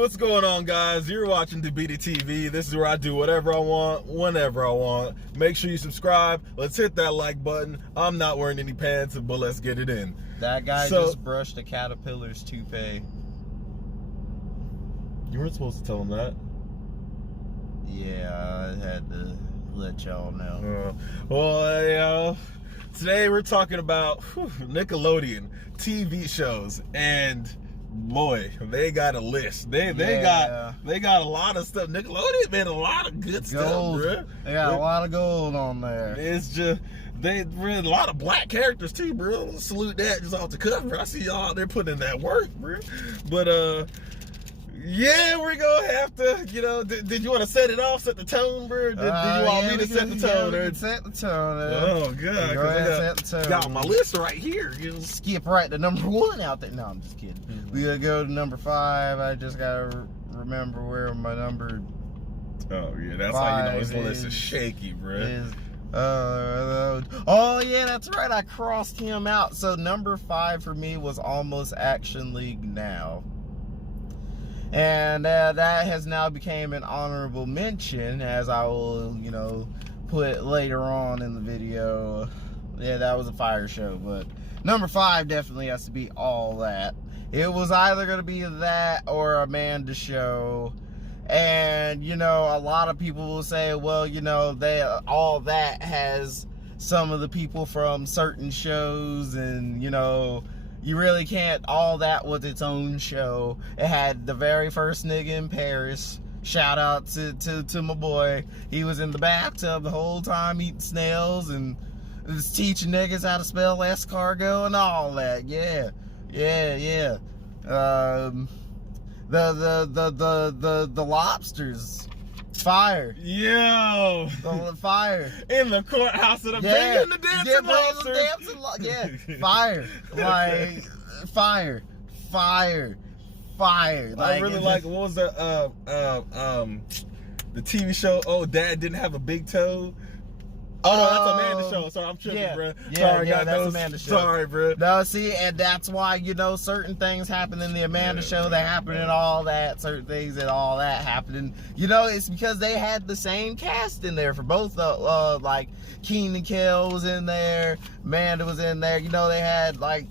what's going on, guys? You're watching Debiti TV. This is where I do whatever I want, whenever I want. Make sure you subscribe. Let's hit that like button. I'm not wearing any pants, but let's get it in. That guy just brushed a caterpillar's toupee. You weren't supposed to tell him that. Yeah, I had to let y'all know. Today we're talking about Nickelodeon TV shows, and boy, they got a list. They got a lot of stuff. Nickelodeon made a lot of good stuff, bro. They got a lot of gold on there. It's just they read a lot of black characters too, bro. Salute that just off the cover. I see y'all out there putting in that work, bro. But yeah, we're gonna have to, did you want to set it off, set the tone, bro? Did you want me to set the tone? Yeah, set the tone. Oh, God. Go ahead, set the tone. Got my list right here. Skip right to number 1 out there. No, I'm just kidding. We gotta go to number 5. I just gotta remember where my number. Oh, yeah, that's how you know this list is shaky, bro. Oh, yeah, that's right. I crossed him out. So number 5 for me was Almost Action League Now. And that has now became an honorable mention, as I will, put later on in the video. Yeah, that was a fire show, but number 5 definitely has to be All That. It was either going to be that or Amanda's show. And, a lot of people will say, well, All That has some of the people from certain shows, and, you really can't. All That was its own show. It had the very first nigga in Paris. Shout out to my boy. He was in the bathtub the whole time eating snails and was teaching niggas how to spell escargot and all that. Yeah. The lobsters. Fire. Yo. Fire. In the courthouse of the bringing the dancing lobsters. Yeah. Fire. Like, fire. Like, I really like, what was the TV show, Oh, Dad Didn't Have a Big Toe? Oh, no, that's Amanda's show. Sorry, I'm tripping, bro. Sorry, that's Amanda's show. Sorry, bro. No, see, and that's why, certain things happen in the Amanda show that happen in All That. Certain things and All That happening. It's because they had the same cast in there for both. Like, Keenan Kel was in there. Amanda was in there. They had, like,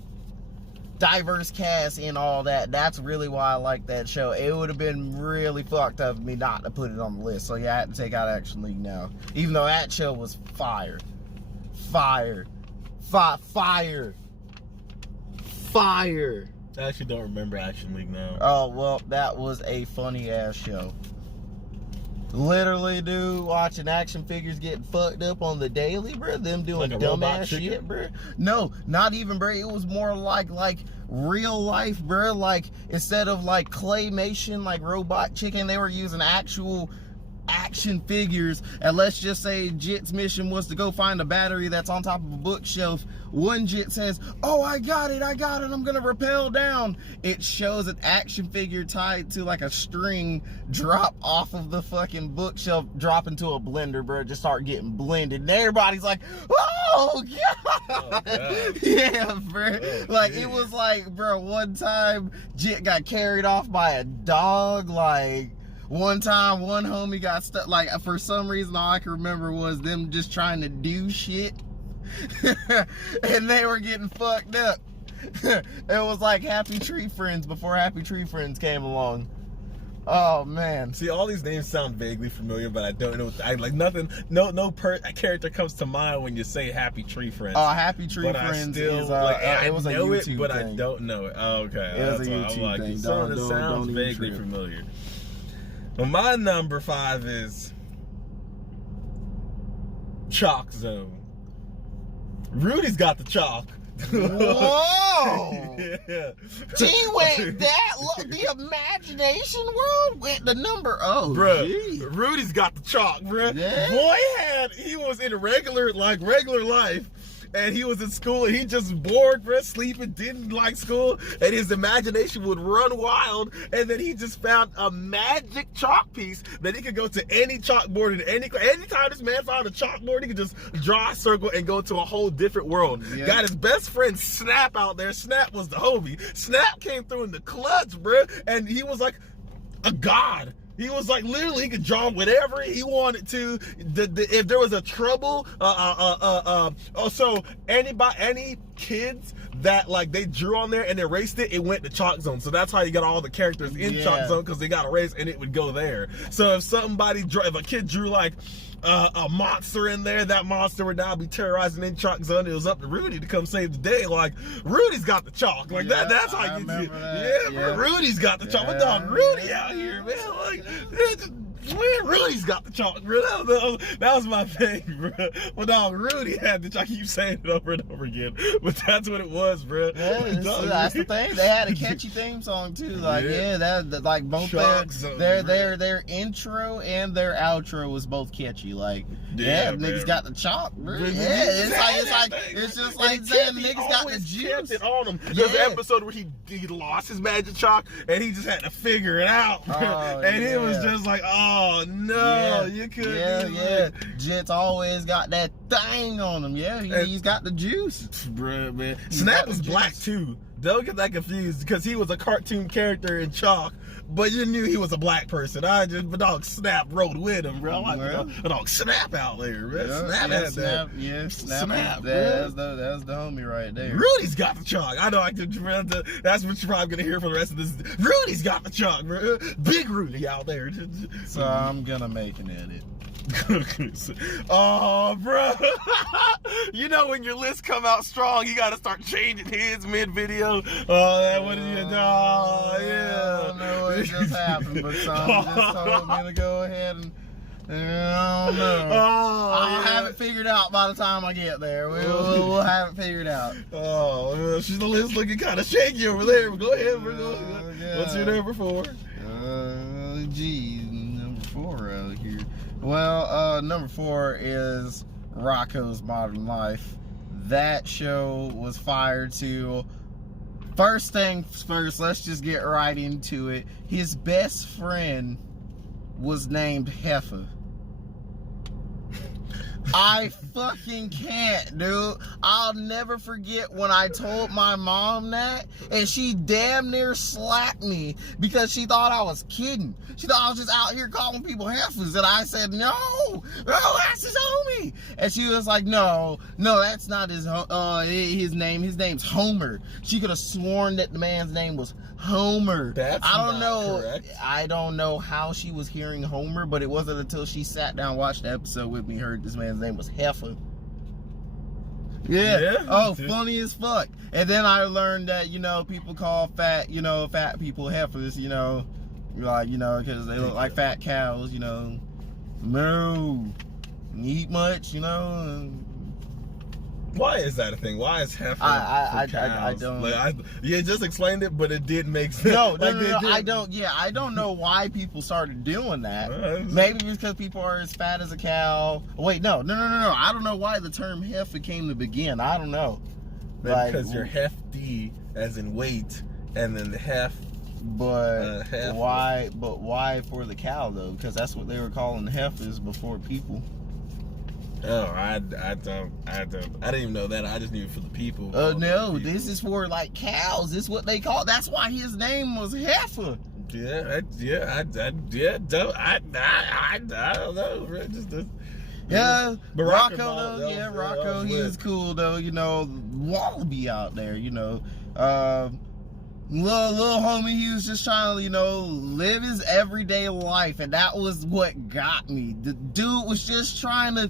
diverse cast in All That. That's really why I like that show. It would have been really fucked up of me not to put it on the list. So yeah, I had to take out Action League Now. Even though that show was fire. I actually don't remember Action League Now. Oh, well, that was a funny ass show. Literally, dude, watching action figures getting fucked up on the daily, bro. Them doing like dumbass shit, bro. No, not even, bro. It was more like real life, bro. Like, instead of like claymation, like Robot Chicken, they were using actual action figures. And let's just say Jit's mission was to go find a battery that's on top of a bookshelf. One Jit says, oh, I got it, I'm gonna rappel down. It shows an action figure tied to like a string drop off of the fucking bookshelf, drop into a blender, bro. Just start getting blended, and everybody's like, oh god, oh, god. Yeah, bro. Oh, like, geez. It was like, bro, one time Jit got carried off by a dog. Like, one time, one homie got stuck. Like, for some reason, all I can remember was them just trying to do shit. And they were getting fucked up. It was like Happy Tree Friends before Happy Tree Friends came along. Oh, man. See, all these names sound vaguely familiar, but I don't know. Nothing, no character comes to mind when you say Happy Tree Friends. Oh, Happy Tree Friends is, it was a know YouTube it, but thing. I don't know it. Oh, okay. It was a YouTube thing. It sounds vaguely familiar. Well, my number 5 is Chalk Zone. Rudy's got the chalk. Whoa! Yeah. Gee, wait, the imagination world went the number. Oh, bruh, gee. Rudy's got the chalk, bruh. Yeah. Boy he was in regular life. And he was in school and he just bored, bro, sleeping, didn't like school, and his imagination would run wild. And then he just found a magic chalk piece that he could go to any chalkboard and anytime this man found a chalkboard, he could just draw a circle and go to a whole different world. Yeah. Got his best friend Snap out there. Snap was the homie. Snap came through in the clutch, bro, and he was like, a god. He was like literally he could draw whatever he wanted to. If there was a trouble, so any kids that like they drew on there and erased it, it went to Chalk Zone. So that's how you got all the characters in Chalk Zone, because they got erased and it would go there. So if if a kid drew like a monster in there, that monster would now be terrorizing in Chalk Zone. It was up to Rudy to come save the day. Like Rudy's got the chalk. Like that's how you get it. Yeah, Rudy's got the chalk. My dog Rudy out here, man. Like man, Rudy's got the chalk, bro. That was my thing, bro. My dog Rudy had the chalk. I keep saying it over and over again, but that's what it was, bro. Yeah, that's the thing. They had a catchy theme song too. Like that like both their intro and their outro was both catchy. Like niggas got the chalk, bro. Yeah, it's just like saying the niggas got the juice. It on him. There's an episode where he lost his magic chalk and he just had to figure it out, bro. And it was just like, oh no, you couldn't. Yeah. Jet's always got that thing on him. Yeah, he's got the juice, bro, man. Snap was black too. Don't get that confused, because he was a cartoon character in Chalk, but you knew he was a black person. But dog Snap rode with him, bro. I'm like, dog Snap out there, bro. Snap had that. Yeah, Snap. That's the homie right there. Rudy's got the chalk. I know. That's what you're probably gonna hear for the rest of this. Rudy's got the chalk, bro. Big Rudy out there. So I'm gonna make an edit. Oh, bro. You know when your list come out strong, you gotta start changing his mid-video. Oh, that what did you do? Oh, yeah. I don't know what just happened, but someone just told me to go ahead and I don't know. I'll have it figured out by the time I get there. We'll have it figured out. Oh, she's the list looking kind of shaky over there. Go ahead, bro. What's your number 4? Number 4 out here. Well, number 4 is Rocko's Modern Life. That show was fire too. First things first, let's just get right into it. His best friend was named Heifer. I fucking can't, dude. I'll never forget when I told my mom that, and she damn near slapped me because she thought I was kidding. She thought I was just out here calling people heifers, and I said, no, that's his homie. And she was like, no, that's not his name. His name's Homer. She could have sworn that the man's name was Homer. I don't know. Correct. I don't know how she was hearing Homer, but it wasn't until she sat down and watched the episode with me heard this man's name was Heifer. Yeah. Oh, funny as fuck. And then I learned that, people call fat people heifers, because they look like fat cows, moo, eat much, Why is that a thing? Why is heifer I don't. You just explained it, but it did make sense. No, I don't. Yeah, I don't know why people started doing that. Maybe because people are as fat as a cow. Wait, no. I don't know why the term heifer came to begin. I don't know. Because you're hefty, as in weight, and then the hef. But why? But why for the cow though? Because that's what they were calling heifers before people. Oh, I didn't even know that. I just knew it for the people. No, this is for like cows. This is what they call. That's why his name was Heifer. I don't know. But Rocko though, Rocko, he was cool though. Wallaby out there. Little homie, he was just trying to, live his everyday life, and that was what got me. The dude was just trying to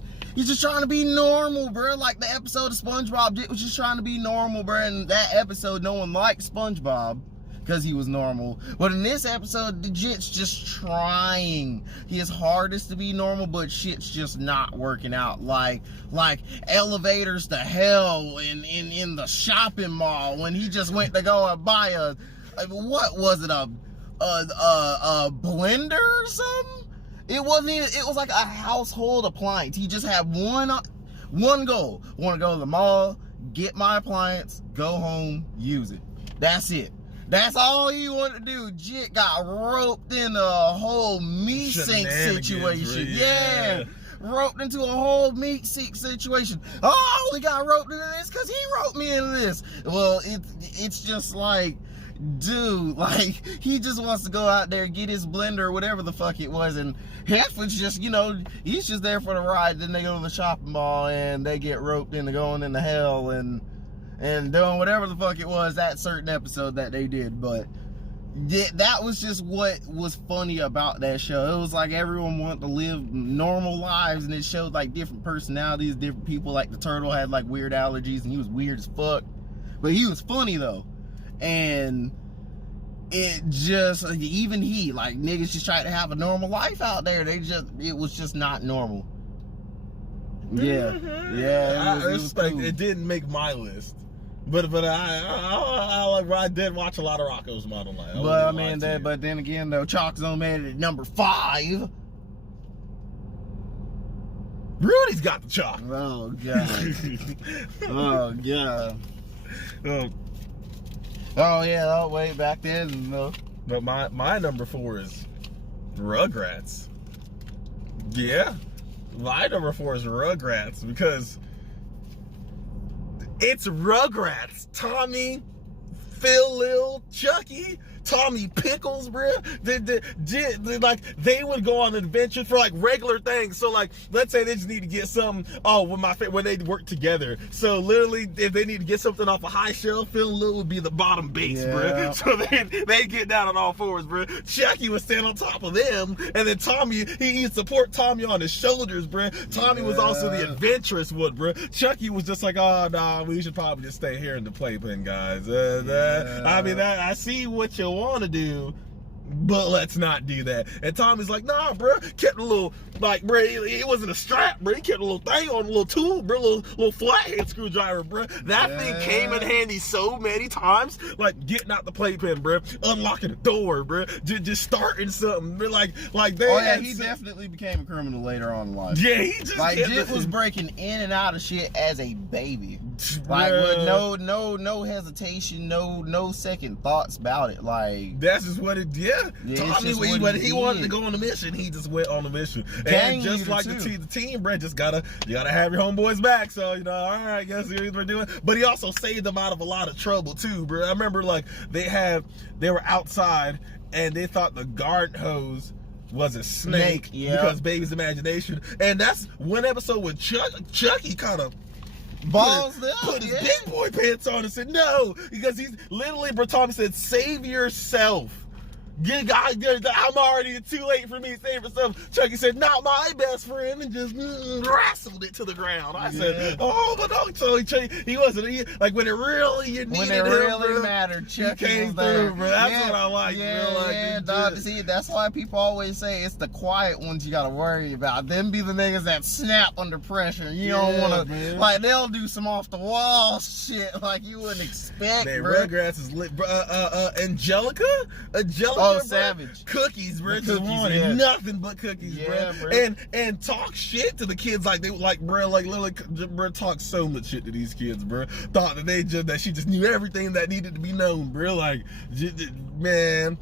be normal, bro. Like the episode of SpongeBob, it was just trying to be normal, bro. And that episode, no one liked SpongeBob because he was normal. But in this episode, the Jit's just trying his hardest to be normal, but shit's just not working out. Like elevators to hell in the shopping mall when he just went to go and buy a blender or something. It wasn't even, it was like a household appliance. He just had one goal. Want to go to the mall, get my appliance, go home, use it. That's it. That's all he wanted to do. Jit got roped in a whole meat sink situation. Yeah. Roped into a whole meat sink situation. Oh, he got roped into this because he roped me into this. Well, it's just like, dude, like, he just wants to go out there, get his blender or whatever the fuck it was, and Hanford's just, you know, he's just there for the ride. Then they go to the shopping mall and they get roped into going into hell and doing whatever the fuck it was that certain episode that they did. But yeah, that was just what was funny about that show. It was like everyone wanted to live normal lives, and it showed like different personalities, different people. Like the turtle had like weird allergies and he was weird as fuck, but he was funny though. And it just, even he, like, niggas just tried to have a normal life out there. It was just not normal. Yeah. Yeah. It was like, cool. it didn't make my list. But I did watch a lot of Rocco's Modern Life. But I mean, but then again, though, Chalk Zone made it at number 5. Rudy's got the chalk. Oh, God. Oh, God. Oh, yeah, oh, wait, back then, no. But my number 4 is Rugrats. Yeah. My number 4 is Rugrats because it's Rugrats. Tommy, Phil, Lil, Chucky, Tommy Pickles, bro. Like, they would go on adventures for like regular things. So like, let's say they just need to get something. Oh, when they work together. So literally, if they need to get something off a high shelf, Phil and Lil would be the bottom base, bro. So they get down on all fours, bro. Chucky would stand on top of them, and then Tommy, he'd support Tommy on his shoulders, bro. Tommy was also the adventurous one, bro. Chucky was just like, oh nah, we should probably just stay here in the playpen, guys. I mean, I see what you want to do, but let's not do that. And Tommy's like, nah, bro. Kept a little, like, bro, it wasn't a strap, bro. He kept a little thing on, a little tool, bro, little flathead screwdriver, bro. That thing came in handy so many times, like getting out the playpen, bro, unlocking the door, bro, just starting something, bro. Like they. Oh yeah, he definitely became a criminal later on in life. Yeah, he just like Jit was breaking in and out of shit as a baby. Like with no hesitation, no second thoughts about it. Like that's just what it did. Yeah, Tommy, when he wanted to go on a mission, he just went on a mission. And just like the team, bro, you gotta have your homeboys back. So, you know, all right, guess here's what we're doing. But he also saved them out of a lot of trouble too, bro. I remember like they were outside and they thought the garden hose was a snake because baby's imagination. And that's one episode when Chucky kind of put his big boy pants on and said no, because he's literally, bro, Tommy said, save yourself. I'm already too late for me to save myself. Chucky said, not my best friend, and just wrestled it to the ground. I said, oh, but don't. So he wasn't, like, when it really you needed him, really mattered, Chucky came through, bro. That's what I like, bro. Like, dog. See, that's why people always say it's the quiet ones you gotta worry about. Them be the niggas that snap under pressure. You don't wanna, like, they'll do some off the wall shit like you wouldn't expect, bro. Rugrats is lit, bro. Angelica. Oh, savage. Cookies, bro. Just wanted nothing but cookies, bro. And talk shit to the kids like they like, bro, like literally, bro, talk so much shit to these kids, bro. Thought that she just knew everything that needed to be known, bro. Like, man,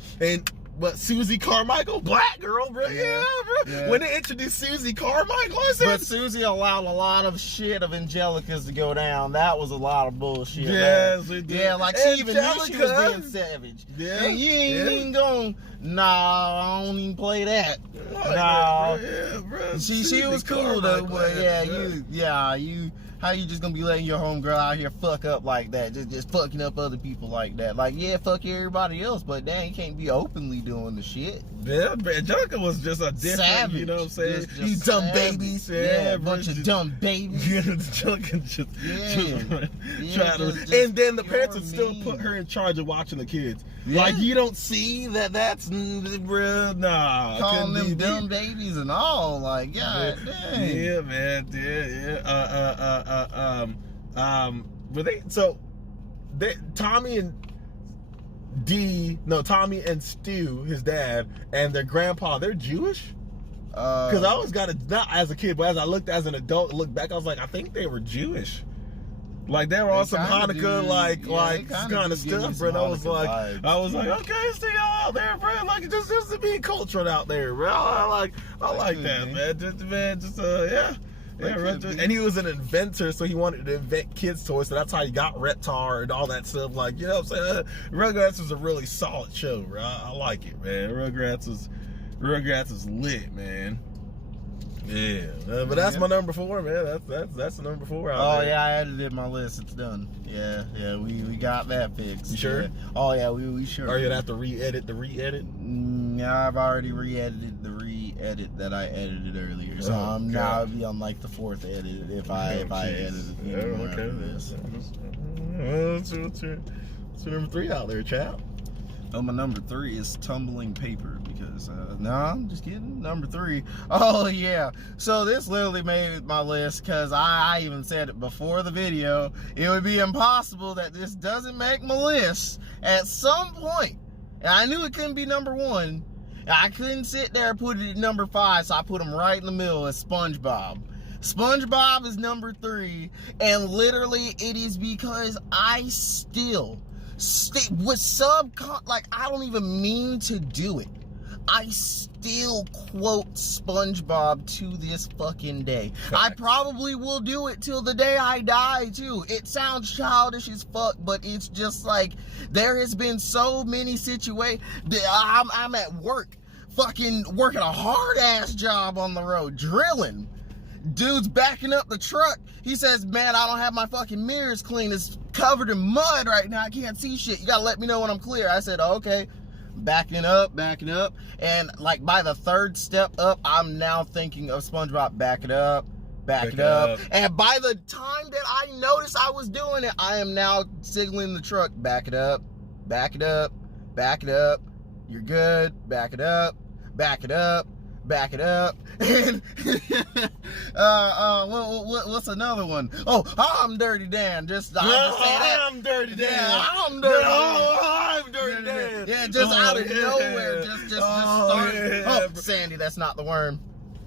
but Susie Carmichael, black girl, bro. Yeah, bro. Yeah. When they introduced Susie Carmichael, I said, but Susie allowed a lot of shit of Angelica's to go down. That was a lot of bullshit. Yes, it did. Yeah, like she even knew she was being savage. Yeah, and you ain't even going. Nah, I don't even play that. Nah, bro. She was cool though, but how you just gonna be letting your homegirl out here fuck up like that? Just fucking up other people like that. Like, yeah, fuck everybody else, but dang, you can't be openly doing the shit. Yeah, Angelica was just a different, savage. You know what I'm saying? You dumb babies. Yeah, a bunch of dumb babies. Yeah, Angelica just trying to. And then the parents would still put her in charge of watching the kids. Yeah. Like, you don't see that's, bro, nah. Calling them dumb babies and all. Like, God dang. Yeah, man. Tommy and Stu, his dad, and their grandpa, they're Jewish? Because I always got it, not as a kid, but as I looked as an adult, looked back, I was like, I think they were Jewish. Like, they were on some Hanukkah, kind of stuff, bro. I was like, okay, see y'all out there, bro. Like, just to be cultured out there, bro. I like that, man. And he was an inventor, so he wanted to invent kids' toys, so that's how he got Reptar and all that stuff. Like, you know what I'm saying? Rugrats is a really solid show, bro. I like it, man. Rugrats is lit, man. Yeah, but that's my number 4, man. That's the number 4. Yeah, I edited my list. It's done. Yeah, we got that fixed. You sure? Yeah. Oh yeah, we sure. Are you gonna have to re-edit the re-edit? I've already re-edited the re-edit that I edited earlier, so now I'll be on like the 4th edit if I edit it. Okay. What's your number 3 out there, chap? Oh, my number 3 is tumbling paper because, no, I'm just kidding. Number 3. Oh, yeah. So this literally made my list because I even said it before the video. It would be impossible that this doesn't make my list at some point. And I knew it couldn't be number 1. I couldn't sit there and put it at number 5, so I put them right in the middle as SpongeBob. SpongeBob is number 3, and literally it is because I still I don't even mean to do it. I still quote SpongeBob to this fucking day. I probably will do it till the day I die too. It sounds childish as fuck, but it's just like there has been so many situations. I'm at work, fucking working a hard ass job on the road, drilling. Dude's backing up the truck. He says, man, I don't have my fucking mirrors clean. It's covered in mud right now. I can't see shit. You gotta let me know when I'm clear. I said, okay. Backing up. And like by the 3rd step up, I'm now thinking of SpongeBob. Back it up. And by the time that I noticed I was doing it, I am now signaling the truck. Back it up. You're good. Back it up. And what's another one? Oh, I'm Dirty Dan. I'm Dirty Dan. I'm Dirty Dan. Yeah, just out of nowhere. Just start. Yeah, oh, Sandy, that's not the worm.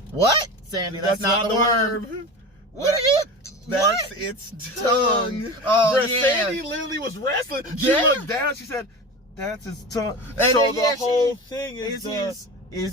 What? Sandy, that's not the worm. What is it? That's its tongue. Oh, bruh, yeah. Sandy literally was wrestling. She looked down. She said, "That's his tongue." And so the whole thing is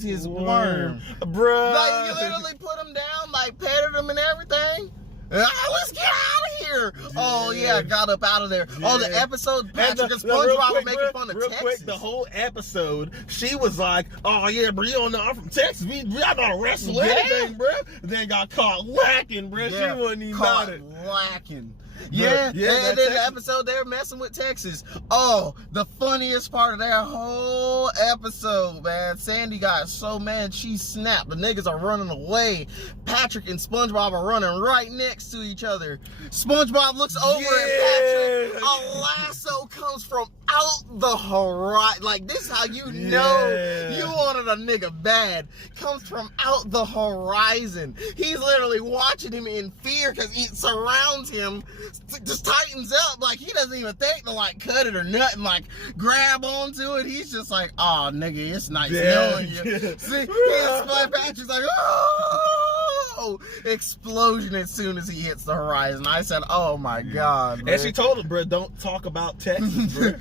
his worm, bruh. Like you literally put him down, like petted him and everything. Let's get out of here. Yeah. Oh yeah, got up out of there. Yeah. Oh, the episode Patrick and SpongeBob were making fun of Texas. Quick, the whole episode, she was like, "Oh yeah, bro, you don't know I'm from Texas. I don't wrestle anything, bro." Then got caught lacking, bro. Yeah. She wasn't even about it. Lacking. Yeah, and then the episode they were messing with Texas. Oh, the funniest part of that whole episode, man. Sandy got so mad she snapped. The niggas are running away. Patrick and SpongeBob are running right next to each other. SpongeBob looks over at Patrick. A lasso comes from out the horizon. Like, this is how you know you wanted a nigga bad. Comes from out the horizon. He's literally watching him in fear because it surrounds him. Just tightens up. Like, he doesn't even think to, like, cut it or nothing. Like, grab onto it. He's just like, oh, nigga, it's nice knowing you. See, Patrick's like, oh! Explosion as soon as he hits the horizon. I said, oh my God, bro. And she told him, bro, don't talk about Texas, bro.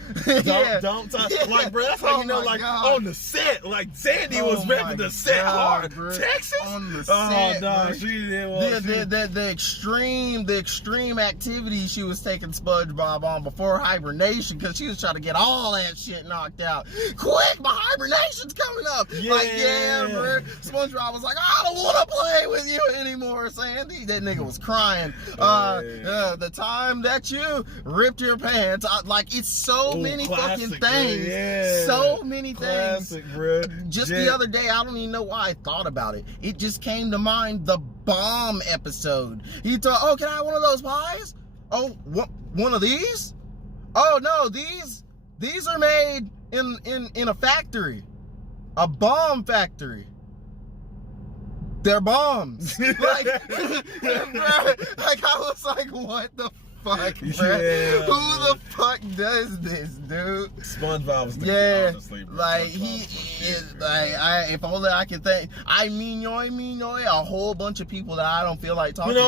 Don't talk. Like, bro, that's how you know, like, on the set, like, Sandy was repping the set hard. Bro. Texas? On the set, no, she didn't want the extreme activity she was taking SpongeBob on before hibernation, because she was trying to get all that shit knocked out. Quick, my hibernation's coming up. Yeah. Like, yeah, bro. SpongeBob was like, I don't want to play with you anymore, Sandy. That nigga was crying. The time that you ripped your pants, like, it's so many fucking things. Yeah. So many classic, things. Bro. Just the other day, I don't even know why I thought about it. It just came to mind, the bomb episode. He thought, oh, can I have one of those pies? Oh, one of these? Oh no, these are made in a factory, a bomb factory. They're bombs. Like, bro, like I was like, what the fuck, bro? Yeah, who the fuck does this, dude? SpongeBob was the honestly, bro. Like he is like, if only I can think. I mean, a whole bunch of people that I don't feel like talking to.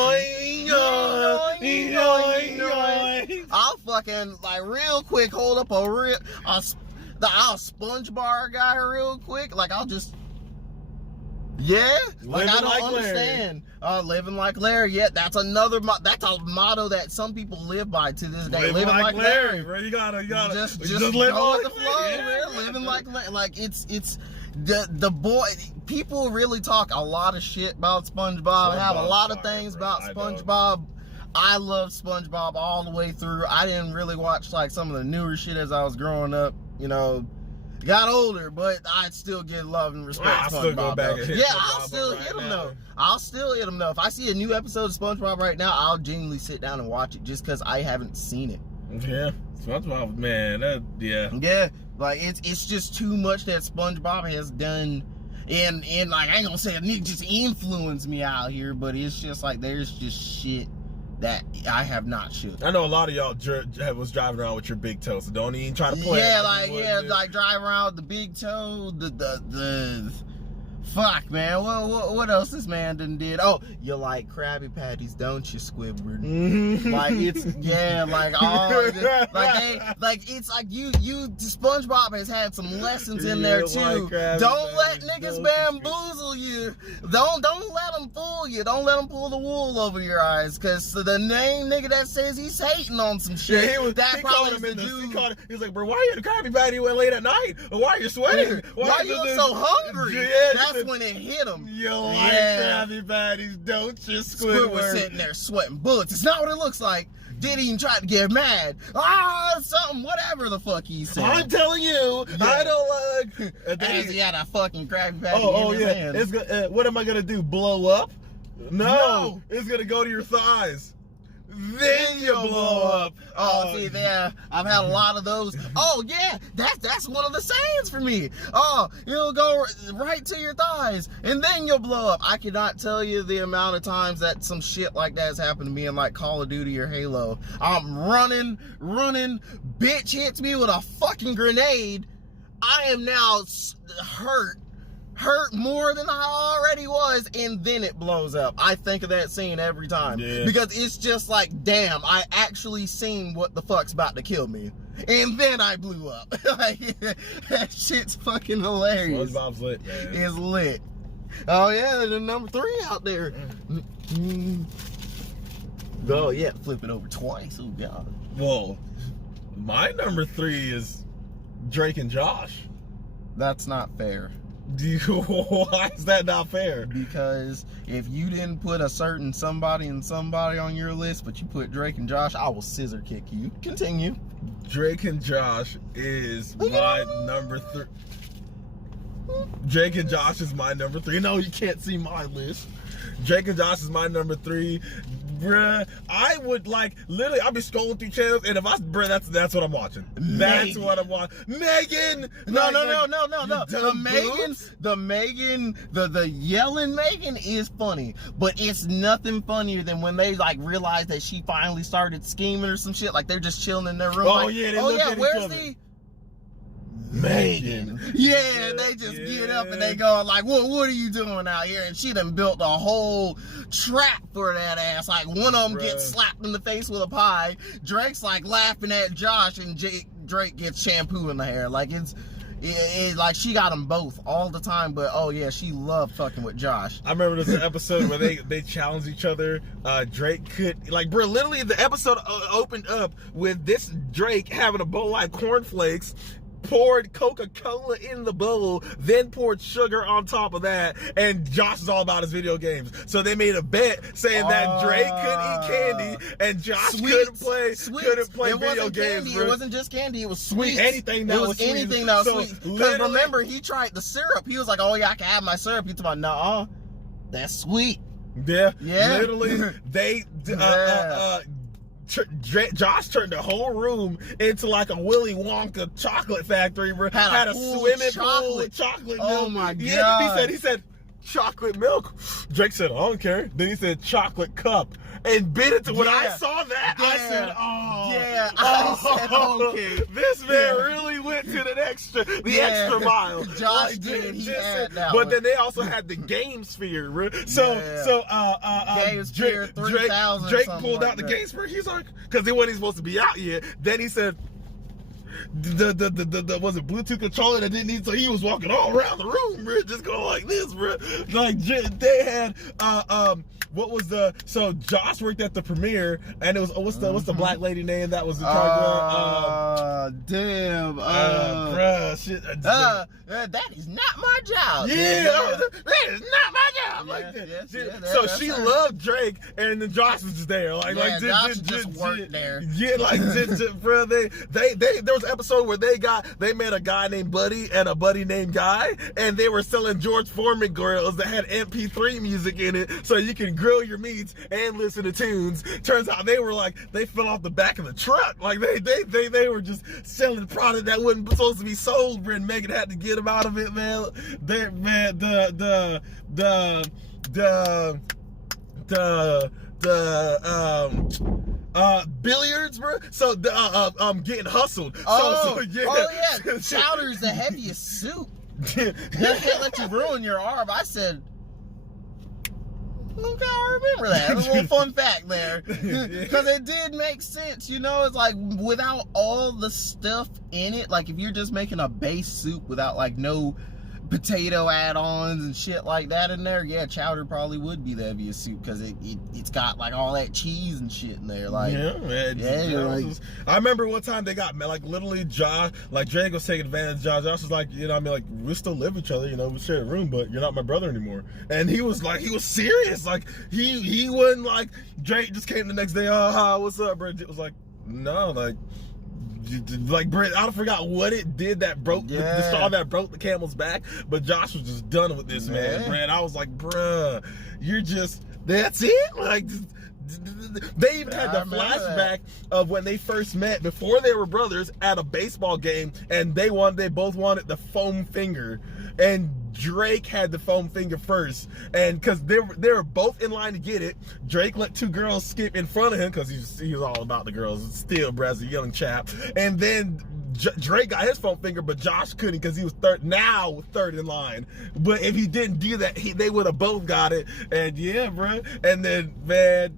I'll fucking, like, real quick hold up I'll sponge bar guy real quick. Like, I'll just Yeah, like Living I don't like understand. Living like Larry. Yeah, that's another. That's a motto that some people live by to this day. Living like Larry. Bro, you gotta just live go like with the flow, man. Living like Larry. Like it's the boy. People really talk a lot of shit about SpongeBob. Have a lot of things about SpongeBob. I love SpongeBob all the way through. I didn't really watch like some of the newer shit as I was growing up. You know. Got older, but I'd still get love and respect. I'll still go back and hit yeah, SpongeBob I'll still right hit him now. though. I'll still hit him though. If I see a new episode of SpongeBob right now, I'll genuinely sit down and watch it just because I haven't seen it. Yeah, SpongeBob, man, Yeah, like it's just too much that SpongeBob has done, and like I ain't gonna say it just influenced me out here, but it's just like there's just shit that I have not shook. I know a lot of y'all was driving around with your big toe, so don't even try to play. Yeah, like drive around with the big toe, the fuck, man. What else this man did? Oh, you like Krabby Patties, don't you, Squidward? Mm-hmm. Like it's it's like you SpongeBob has had some lessons in there too. Like don't let niggas bamboozle you. Don't let them fool you. Don't let them pull the wool over your eyes. Cause the name nigga that says he's hating on some shit. Yeah, he called him in the dude. He was like, bro, why are you in the Krabby Patty late at night? Why are you sweating? Why you look so hungry? Yeah, that's when it hit him. You like Krabby Patties, don't you, Squidward? Squidward sitting there sweating bullets. It's not what it looks like. Did he even try to get mad? Something, whatever the fuck he said. I'm telling you, yeah. I don't like. As he had a fucking Krabby Patty in his hand. It's what am I gonna do? Blow up? No, it's gonna go to your thighs. Then you blow up. Oh, see there, I've had a lot of those. Oh yeah, that's one of the sayings for me. Oh, it'll go right to your thighs, and then you'll blow up. I cannot tell you the amount of times that some shit like that has happened to me in like Call of Duty or Halo. I'm running, bitch hits me with a fucking grenade. I am now hurt more than I already was, and then it blows up. I think of that scene every time because it's just like, damn, I actually seen what the fuck's about to kill me, and then I blew up. Like, that shit's fucking hilarious. SpongeBob's lit, man. It's lit. Oh yeah, the number 3 out there. Oh yeah, flip it over twice. Oh god. Whoa, my number 3 is Drake and Josh. That's not fair. Why is that not fair? Because if you didn't put a certain somebody and somebody on your list, but you put Drake and Josh, I will scissor kick you. Continue. Drake and Josh is my number 3. Drake and Josh is my number 3. No, you can't see my list. Drake and Josh is my number 3. Bruh, I would like literally. I'll be scrolling through channels, and if that's what I'm watching. That's what I'm watching. Megan, no. The Megan, the yelling Megan is funny, but it's nothing funnier than when they like realize that she finally started scheming or some shit. Like they're just chilling in their room. Oh like, yeah, they look at each where's other. the Megan. Yeah, they just get up and they go like, what are you doing out here? And she done built a whole trap for that ass. Like one of them gets slapped in the face with a pie. Drake's like laughing at Josh, and Drake gets shampoo in the hair. Like it's like she got them both all the time. But oh yeah, she loved fucking with Josh. I remember there's an episode where they challenged each other. Drake could literally the episode opened up with this Drake having a bowl like cornflakes, poured Coca-Cola in the bowl, then poured sugar on top of that, and Josh is all about his video games. So they made a bet saying that Drake couldn't eat candy and Josh couldn't play video games. It wasn't just candy, it was sweet. Anything that was sweet. Sweet. Because remember, he tried the syrup. He was like, oh yeah, I can have my syrup. He's about, nah, that's sweet. Yeah. Literally, they Josh turned the whole room into like a Willy Wonka chocolate factory. Had a swimming pool with chocolate milk. Oh my god! Yeah, he said chocolate milk. Drake said, I don't care. Then he said chocolate cup and bit it to when I saw that. I said, I said, okay. This man really went to the extra mile. Josh did. He had that but one. then they also had the game sphere. Drake pulled out the game sphere. He's like, because he wasn't supposed to be out yet. Then he said, the was it Bluetooth controller that didn't need, so he was walking all around the room, bro, just going like this, bro. Like they had what was the, so Josh worked at the premiere, and it was what's the black lady name that was in charge of bruh, shit. That is not my job. Yeah, that is not my job. Like that. So she loved Drake, and then Josh was just there, Josh just worked there. Yeah, bro, they there was an episode where they met a guy named Buddy and a buddy named Guy, and they were selling George Foreman grills that had MP3 music in it, so you can grill your meats and listen to tunes. Turns out they fell off the back of the truck. Like they were just selling product that wasn't supposed to be sold, and Megan had to get them out of it, man. Billiards, bro. So getting hustled. Chowder's the heaviest soup. They can't let you ruin your arm. I said, okay, I remember that. That's a little fun fact there. Because it did make sense, you know? It's like, without all the stuff in it, like if you're just making a base soup without like no potato add-ons and shit like that in there, yeah, chowder probably would be the heaviest soup, because it's got like all that cheese and shit in there. Like, yeah, man. I remember one time they got, like, literally Josh, like Drake was taking advantage of Josh. Josh was like, you know, I mean, like, we still live with each other, you know, we share a room, but you're not my brother anymore. And he was serious. Like, he wasn't like, Drake just came the next day, what's up, bro? It was like, no, like Brett, I forgot what it did that broke the straw that broke the camel's back, but Josh was just done with this, man. Brett, I was like, bruh, that's it? Like, they even had the flashback of when they first met before they were brothers at a baseball game, and they both wanted the foam finger, and Drake had the foam finger first, and because they were both in line to get it, Drake let two girls skip in front of him because he was all about the girls still, bro, as a young chap, and then Drake got his foam finger, but Josh couldn't because he was third in line. But if he didn't do that, they would have both got it. And yeah, bro. And then, man,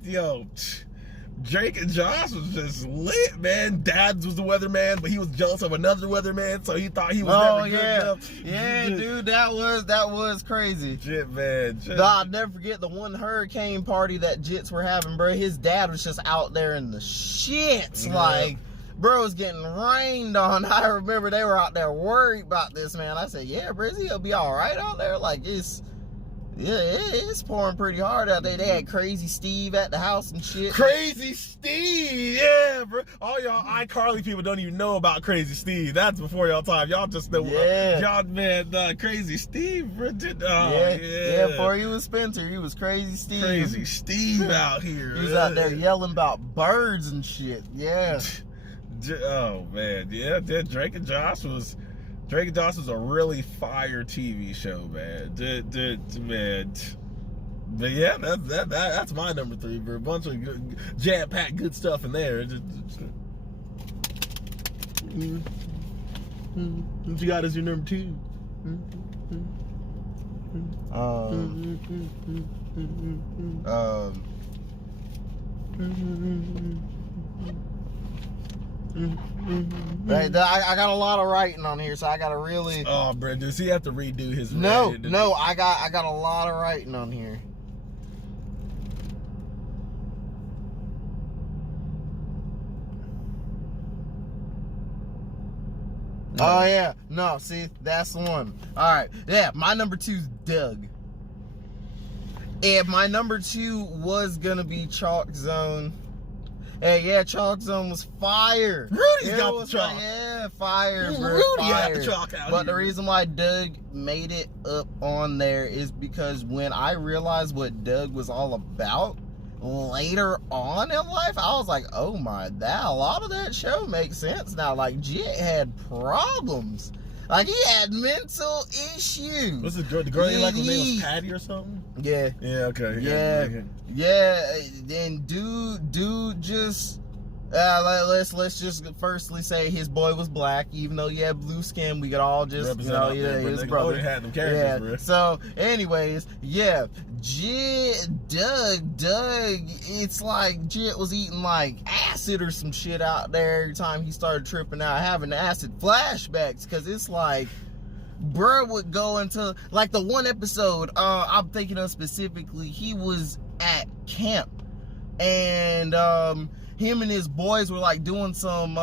Drake and Josh was just lit, man. Dad was the weatherman, but he was jealous of another weatherman, so he thought he was never good enough. Yeah, dude, that was crazy. Shit, man. I'll never forget the one hurricane party that Jits were having, bro. His dad was just out there in the shits, like, bro was getting rained on. I remember they were out there worried about this, man. I said, yeah, bro, he'll be all right out there. Like, it's pouring pretty hard out there. They had Crazy Steve at the house and shit. Crazy Steve, yeah, bro. All y'all iCarly people don't even know about Crazy Steve. That's before y'all time. Y'all just know, y'all, man, Crazy Steve, bro. Before he was Spencer, he was Crazy Steve. Crazy Steve out here. He was out there yelling about birds and shit. Yeah. Oh man, yeah. Drake and Josh was a really fire TV show, man. Man. But yeah, that's my number 3, bro. A bunch of good, jam-packed good stuff in there. What you got as your number 2? Right, I got a lot of writing on here, so I gotta really. Oh, bro, does he have to redo his? No, I got a lot of writing on here. Oh yeah, no, see, that's the one. All right, yeah, my number 2 is Doug. And my number 2 was gonna be Chalk Zone. Hey, yeah, Chalk Zone was fire. Rudy's got the chalk. Yeah, fire, bro. Rudy had the chalk out But the reason why Doug made it up on there is because when I realized what Doug was all about later on in life, I was like, oh my, a lot of that show makes sense now. Like, Jit had problems. Like, he had mental issues. What's the girl you like? Her name was Patty or something? Yeah. Yeah, okay. Yeah. Then dude just let's just firstly say his boy was black, even though he had blue skin. We could all just his brother. Had them characters, bro. So anyways, yeah, Doug, it's like Jit was eating like acid or some shit out there every time he started tripping out, having acid flashbacks, because it's like, bruh would go into, like the one episode I'm thinking of specifically, he was at camp, and him and his boys were like doing some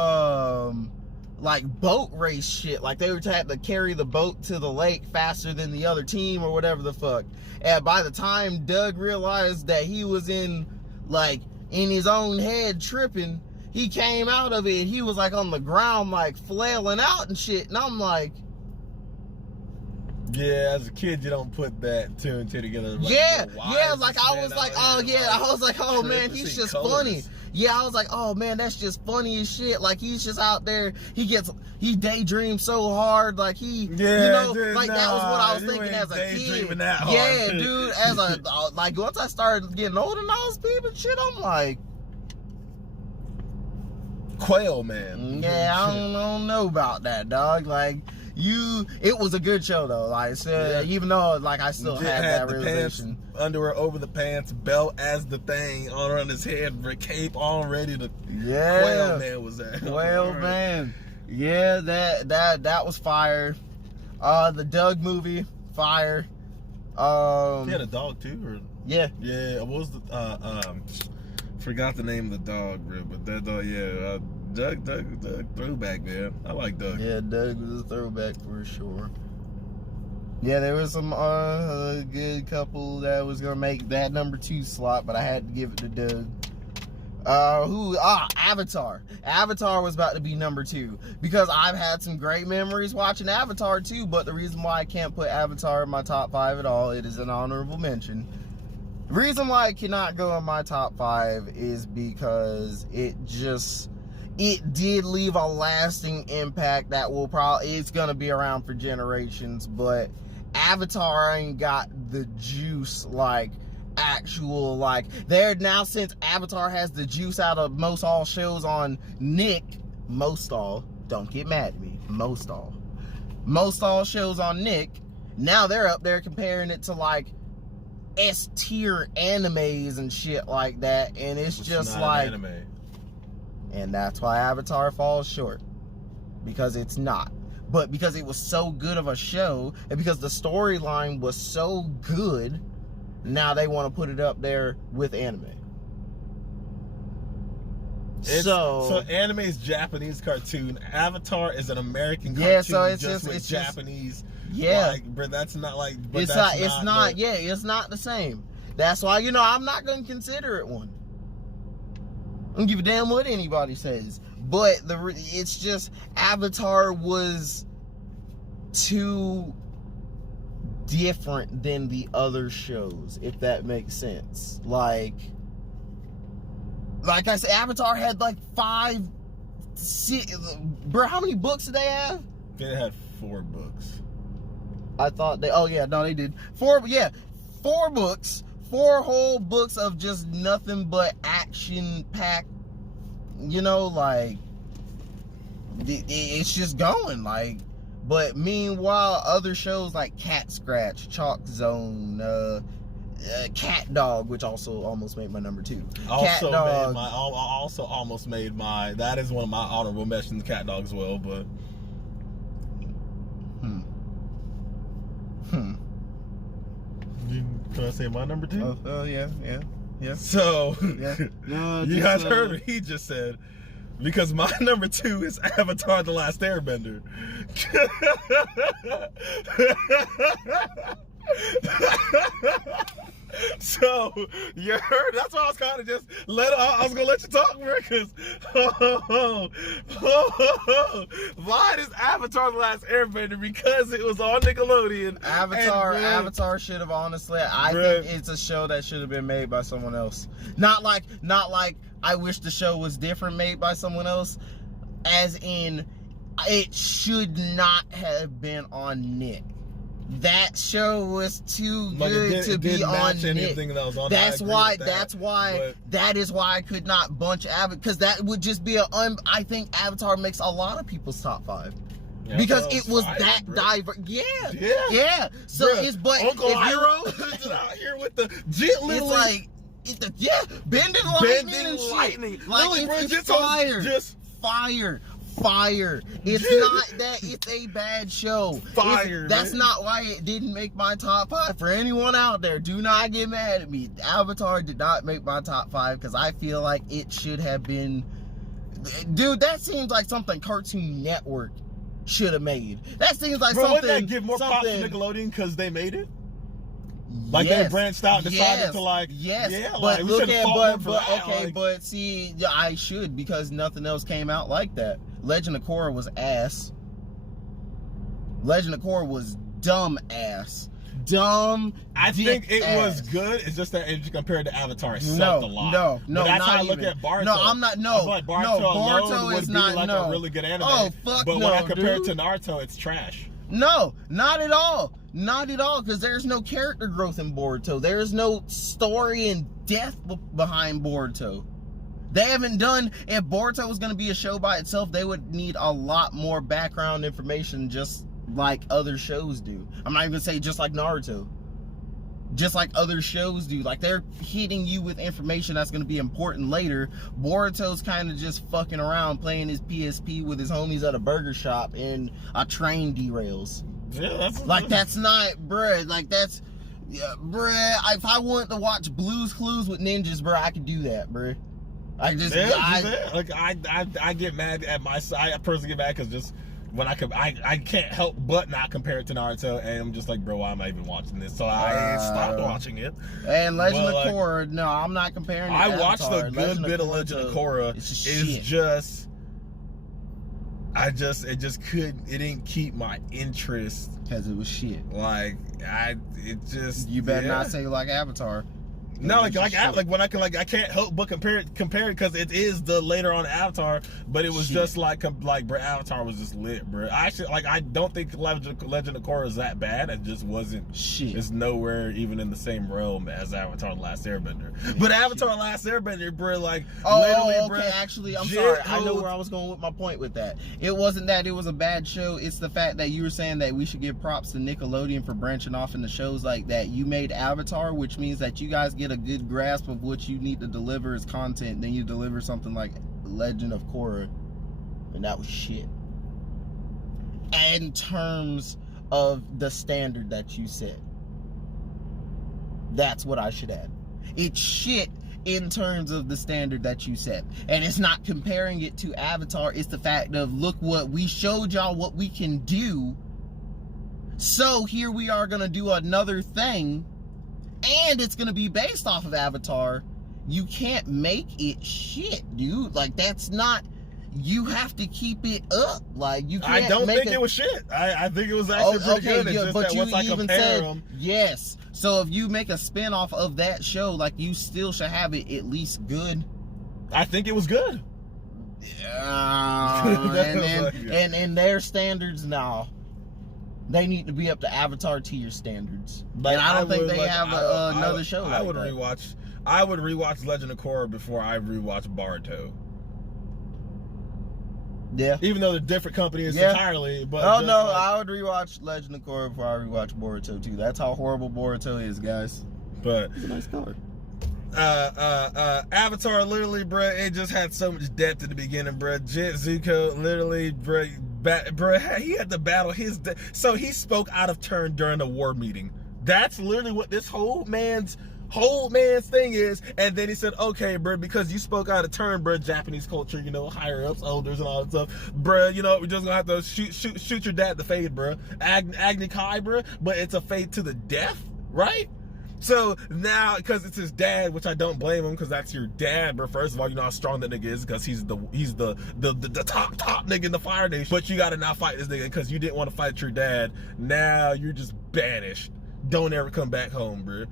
like boat race shit. Like they were had to carry the boat to the lake faster than the other team or whatever the fuck. And by the time Doug realized that he was in his own head tripping, he came out of it. He was like on the ground, like flailing out and shit. And I'm like, yeah, as a kid, you don't put that two and two together. Like, yeah, like I was like, oh yeah, I was like, oh man, he's just funny. Yeah, I was like, oh man, that's just funny as shit. Like he's just out there, he daydreams so hard, like that was what I was thinking as a kid. Yeah, dude, as a like once I started getting older and I was peeping shit, I'm like, Quail Man. Yeah, I don't know about that, dog. Like it was a good show though. Like, so, even though like I still had that realization. Pants, underwear over the pants, belt as the thing on around his head, cape on ready to. Yeah, Quail Man was there. Quail Man. Yeah, that was fire. The Doug movie, fire. He had a dog too, or yeah. What was the forgot the name of the dog, bro, but that dog, Doug, throwback, man. I like Doug. Yeah, Doug was a throwback for sure. Yeah, there was some good couple that was gonna make that number 2 slot, but I had to give it to Doug. Avatar. Avatar was about to be number 2 because I've had some great memories watching Avatar too. But the reason why I can't put Avatar in my top 5 at all, it is an honorable mention. The reason why it cannot go in my top 5 is because it did leave a lasting impact that it's gonna be around for generations, but Avatar ain't got the juice like actual, like, there now, since Avatar has the juice out of most all shows on Nick, most all, don't get mad at me, most all shows on Nick, now they're up there comparing it to like S-tier animes and shit like that, and it's just like anime. And that's why Avatar falls short, because it's not. But because it was so good of a show, and because the storyline was so good, now they want to put it up there with anime. So anime is Japanese cartoon. Avatar is an American cartoon. Yeah, so it's just Japanese. Yeah, like, but that's not like. But it's not. It's not. Yeah, it's not the same. That's why I'm not gonna consider it one. I don't give a damn what anybody says. But it's just Avatar was too different than the other shows, if that makes sense. Like I said, Avatar had like 5, 6, bro, how many books did they have? They had 4 books. I thought they did 4 books, 4 whole books of just nothing but action packed, like it's just going, like. But meanwhile, other shows like Cat Scratch, Chalk Zone, Cat Dog, which also almost made my number 2. Also almost made my. That is one of my honorable mentions, Cat Dog as well. But Can I say my number 2? Oh yeah. So No, you guys heard what he just said. Because my number 2 is Avatar: The Last Airbender. So you heard? That's why I was kind of just I was gonna let you talk, bro. Because mine is Avatar: The Last Airbender because it was on Nickelodeon. Avatar should have, honestly. I think it's a show that should have been made by someone else. Not like I wish the show was different, made by someone else. As in, it should not have been on Nick. That show was too good to be on Nick. That's why I could not bunch Avatar, because that would just be I think Avatar makes a lot of people's top 5. Yeah, because it was fire, that bro. diverse. Yeah. Yeah. So Bruh, it's but Uncle if you- Iroh is out here with the Jit it's literally like bending lightning and shit. lightning. Like Literally, bro, it's Jit's fire. just Fire. It's Yeah. not that it's a bad show. Fire, That's man. not why it didn't make my top 5. For anyone out there, do not get mad at me. Avatar did not make my top 5 because I feel like it should have been. Dude, that seems like something Cartoon Network should have made. That seems like bro, something. wouldn't that give more props to Nickelodeon because they made it? Like they branched out and decided to like, yes, yeah, but like, we look should've at, fought them for but that, okay, like- but see, I should because nothing else came out like that. Legend of Korra was ass. Legend of Korra was dumb ass. Dumb. I think it ass. was good. It's just that if you compare it to Avatar, it sucked a lot. No, but that's not how I look even. at Boruto. No, I'm not. No, I feel like Boruto alone Boruto would is be not. like no. a really good anime. Oh fuck but no, when I compare it dude. to Naruto, it's trash. No, not at all. Not at all, because there's no character growth in Boruto. There's no story and depth behind Boruto. They haven't done, if Boruto was going to be a show by itself, they would need a lot more background information just like other shows do. I'm not even going to say just like Naruto. Just like other shows do. Like, they're hitting you with information that's going to be important later. Boruto's kind of just fucking around playing his PSP with his homies at a burger shop and a train derails. Yeah, That's not, bruh. Like, that's, yeah, bruh. If I wanted to watch Blue's Clues with ninjas, bruh, I could do that, bruh. I just, I get mad at my side. I personally get mad because just when I can't help but not compare it to Naruto, and I'm just like, bro, why am I even watching this? So I stopped watching it. And Legend of Korra, no, I'm not comparing it to I watched Avatar. a good bit of Legend of Korra. It didn't keep my interest. Because it was shit. You better not say like Avatar. No, like when I can't help but compare it because it is the later on Avatar, but it was just like bro, Avatar was just lit, bro. I don't think Legend of Korra is that bad. It just wasn't shit. It's nowhere even in the same realm as Avatar: The Last Airbender. But Avatar: The Last Airbender, bro, like okay. Actually, I'm sorry. I know where I was going with my point with that. It wasn't that it was a bad show. It's the fact that you were saying that we should give props to Nickelodeon for branching off into shows like that. You made Avatar, which means that you guys get a good grasp of what you need to deliver as content. Then you deliver something like Legend of Korra, and that was shit. In terms of the standard that you set, that's what I should add. It's shit in terms of the standard that you set. And it's not comparing it to Avatar. It's the fact of, look what we showed y'all what we can do. So here we are going to do another thing. And it's going to be based off of Avatar. You can't make it shit, dude. Like, that's not... You have to keep it up. Like, you can't. I don't think it was shit. I think it was actually pretty good. It's just but that you once I even compare said them, yes. So if you make a spin-off of that show, like, you still should have it at least good. I think it was good. And their standards now, they need to be up to Avatar tier standards. Like, and I don't think they have another show. I would rewatch Legend of Korra before I rewatch Boruto. Yeah. Even though they're different companies entirely. But I would rewatch Legend of Korra before I rewatch Boruto too. That's how horrible Boruto is, guys. But it's a nice color. Avatar, literally, bro, it just had so much depth in the beginning, bro. Jet Zuko, literally, bro, he had to battle his... So he spoke out of turn during a war meeting. That's literally what this whole man's thing is. And then he said, okay, bro, because you spoke out of turn, bro, Japanese culture, you know, higher ups, elders and all that stuff, bro, you know, we're just gonna have to shoot your dad to fade, bro. Agni Kai, bro, but it's a fade to the death, right? So now, because it's his dad, which I don't blame him, because that's your dad, bro. First of all, you know how strong that nigga is, because he's the top nigga in the Fire Nation. But you gotta now fight this nigga because you didn't want to fight your dad. Now you're just banished. Don't ever come back home, bro.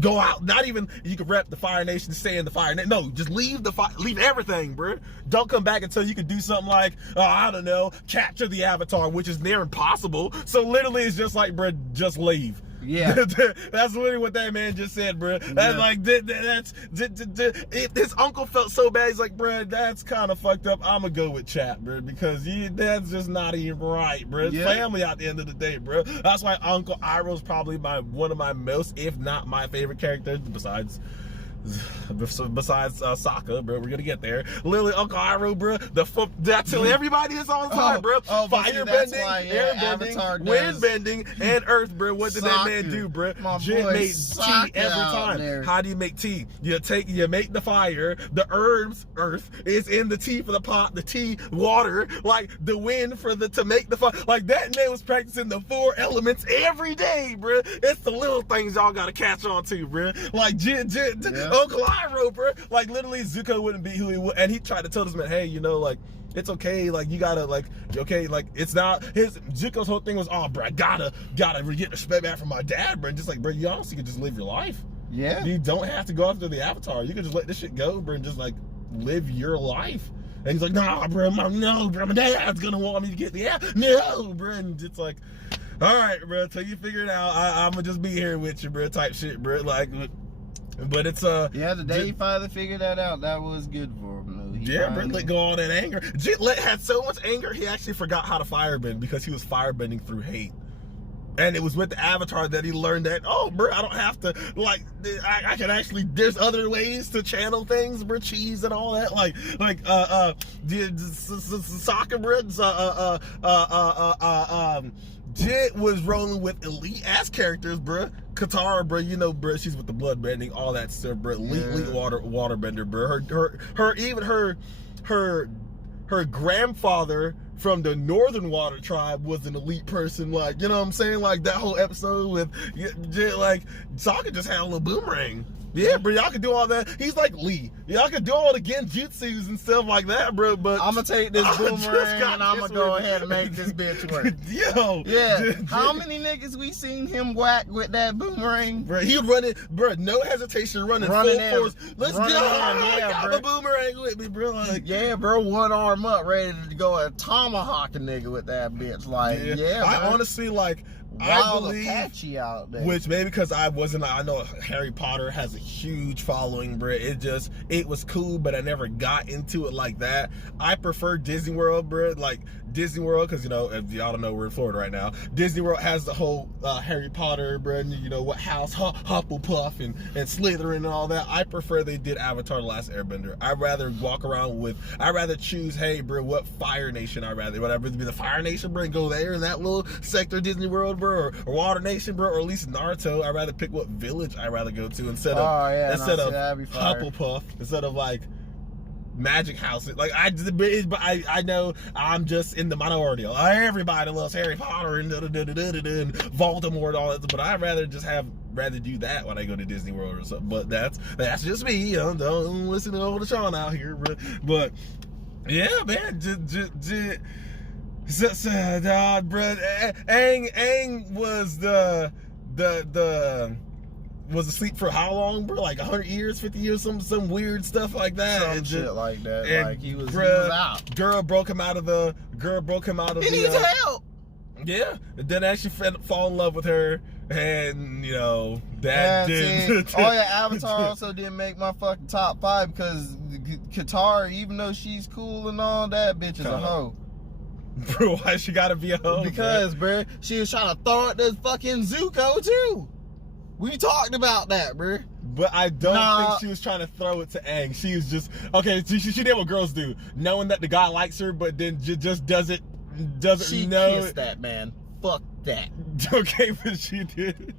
Go out. Not even you can rep the Fire Nation, stay in the Fire Nation. No, just leave leave everything, bro. Don't come back until you can do something like, I don't know, capture the Avatar, which is near impossible. So literally, it's just like, bro, just leave. Yeah. That's literally what that man just said, bro. That's like, his uncle felt so bad. He's like, bro, that's kind of fucked up. I'm gonna go with Chat, bro, because that's just not even right, bro. It's family at the end of the day, bro. That's why Uncle Iroh's probably one of my most, if not my favorite characters, besides Sokka, bro. We're gonna get there. Literally, Uncle Iroh, bro. I tell everybody this all the time, bro. Fire bending, air bending, wind bending, and earth, bro. What did that man do, bro? Jit made tea every time. There. How do you make tea? You make the fire. The herbs, earth, is in the tea for the pot. The tea, water, like the wind to make the fire. Like that man was practicing the 4 elements every day, bro. It's the little things y'all gotta catch on to, bro. Like Uncle Iroh, bro. Like literally, Zuko wouldn't be who he would, and he tried to tell this man, hey, like it's okay, like you gotta, like, okay, like it's not his. Zuko's whole thing was, oh, bro, I gotta get respect back from my dad, bro. And just like, bro, you honestly could just live your life. Yeah. You don't have to go after the Avatar. You can just let this shit go, bro, and just like live your life. And he's like, nah, bro, my dad's gonna want me to get the no, bro. And it's like, all right, bro, until you figure it out, I'm gonna just be here with you, bro, type shit, bro. Like. But it's the day he finally figured that out, that was good for him. Bro, let go all that anger. Jit had so much anger, he actually forgot how to firebend because he was firebending through hate. And it was with the Avatar that he learned that, oh, bro, I don't have to, like, I can actually, there's other ways to channel things, bro, cheese and all that. Sokka, bro, Jit was rolling with elite ass characters, bruh. Katara, bruh, you know, bruh, she's with the blood bending, all that stuff, bruh. Elite water bender, bruh. Her grandfather from the Northern Water Tribe was an elite person, like, you know what I'm saying? Like that whole episode with Jit, like Sokka just had a little boomerang. Yeah, bro, y'all can do all that. He's like Lee. Y'all can do all the genjutsus and stuff like that, bro. But I'm gonna take this boomerang and I'm gonna go ahead and make this bitch work. Yo, yeah. How many niggas we seen him whack with that boomerang? Bro, he run it, bro. No hesitation, running full force. Let's go. I got the boomerang with me, bro. Like, yeah, bro. One arm up, ready to go and tomahawk a nigga with that bitch. Like, yeah, I honestly like. I believe, Apache out there. Which maybe because I know Harry Potter has a huge following, bro. It was cool, but I never got into it like that. I prefer Disney World, bro. Like Disney World, because, you know, if y'all don't know, we're in Florida right now. Disney World has the whole Harry Potter, bro, and you know what house, Hufflepuff and Slytherin and all that. I prefer they did Avatar: The Last Airbender. I'd rather I'd rather choose, hey, bro, what Fire Nation I'd rather be the Fire Nation, bro, and go there in that little sector of Disney World, bro, or Water Nation, bro, or at least Naruto. I'd rather pick what village I'd rather go to instead of Hufflepuff, instead of like Magic House. Like I know I'm just in the minority. Everybody loves Harry Potter and Voldemort and all that, but I'd rather do that when I go to Disney World or something. But that's just me. You know, don't listen to old Sean out here, but yeah, man, bro, Aang was asleep for how long, bro? Like 100 years, 50 years, some weird stuff like that. Some shit like that. And like he was out. Girl broke him out of the. He needs help. Yeah, and then actually fall in love with her, and you know that did. Oh yeah, Avatar also didn't make my fucking top 5 because Katara, even though she's cool and all that, bitch is a hoe. Bro, why she gotta be a hoe? Because, bro, she was trying to throw at this fucking Zuko too. We talked about that, bro. But I don't think she was trying to throw it to Aang. She was just, okay, she did what girls do. Knowing that the guy likes her, but then just doesn't know. She kissed that man. Fuck that. Okay, but she did.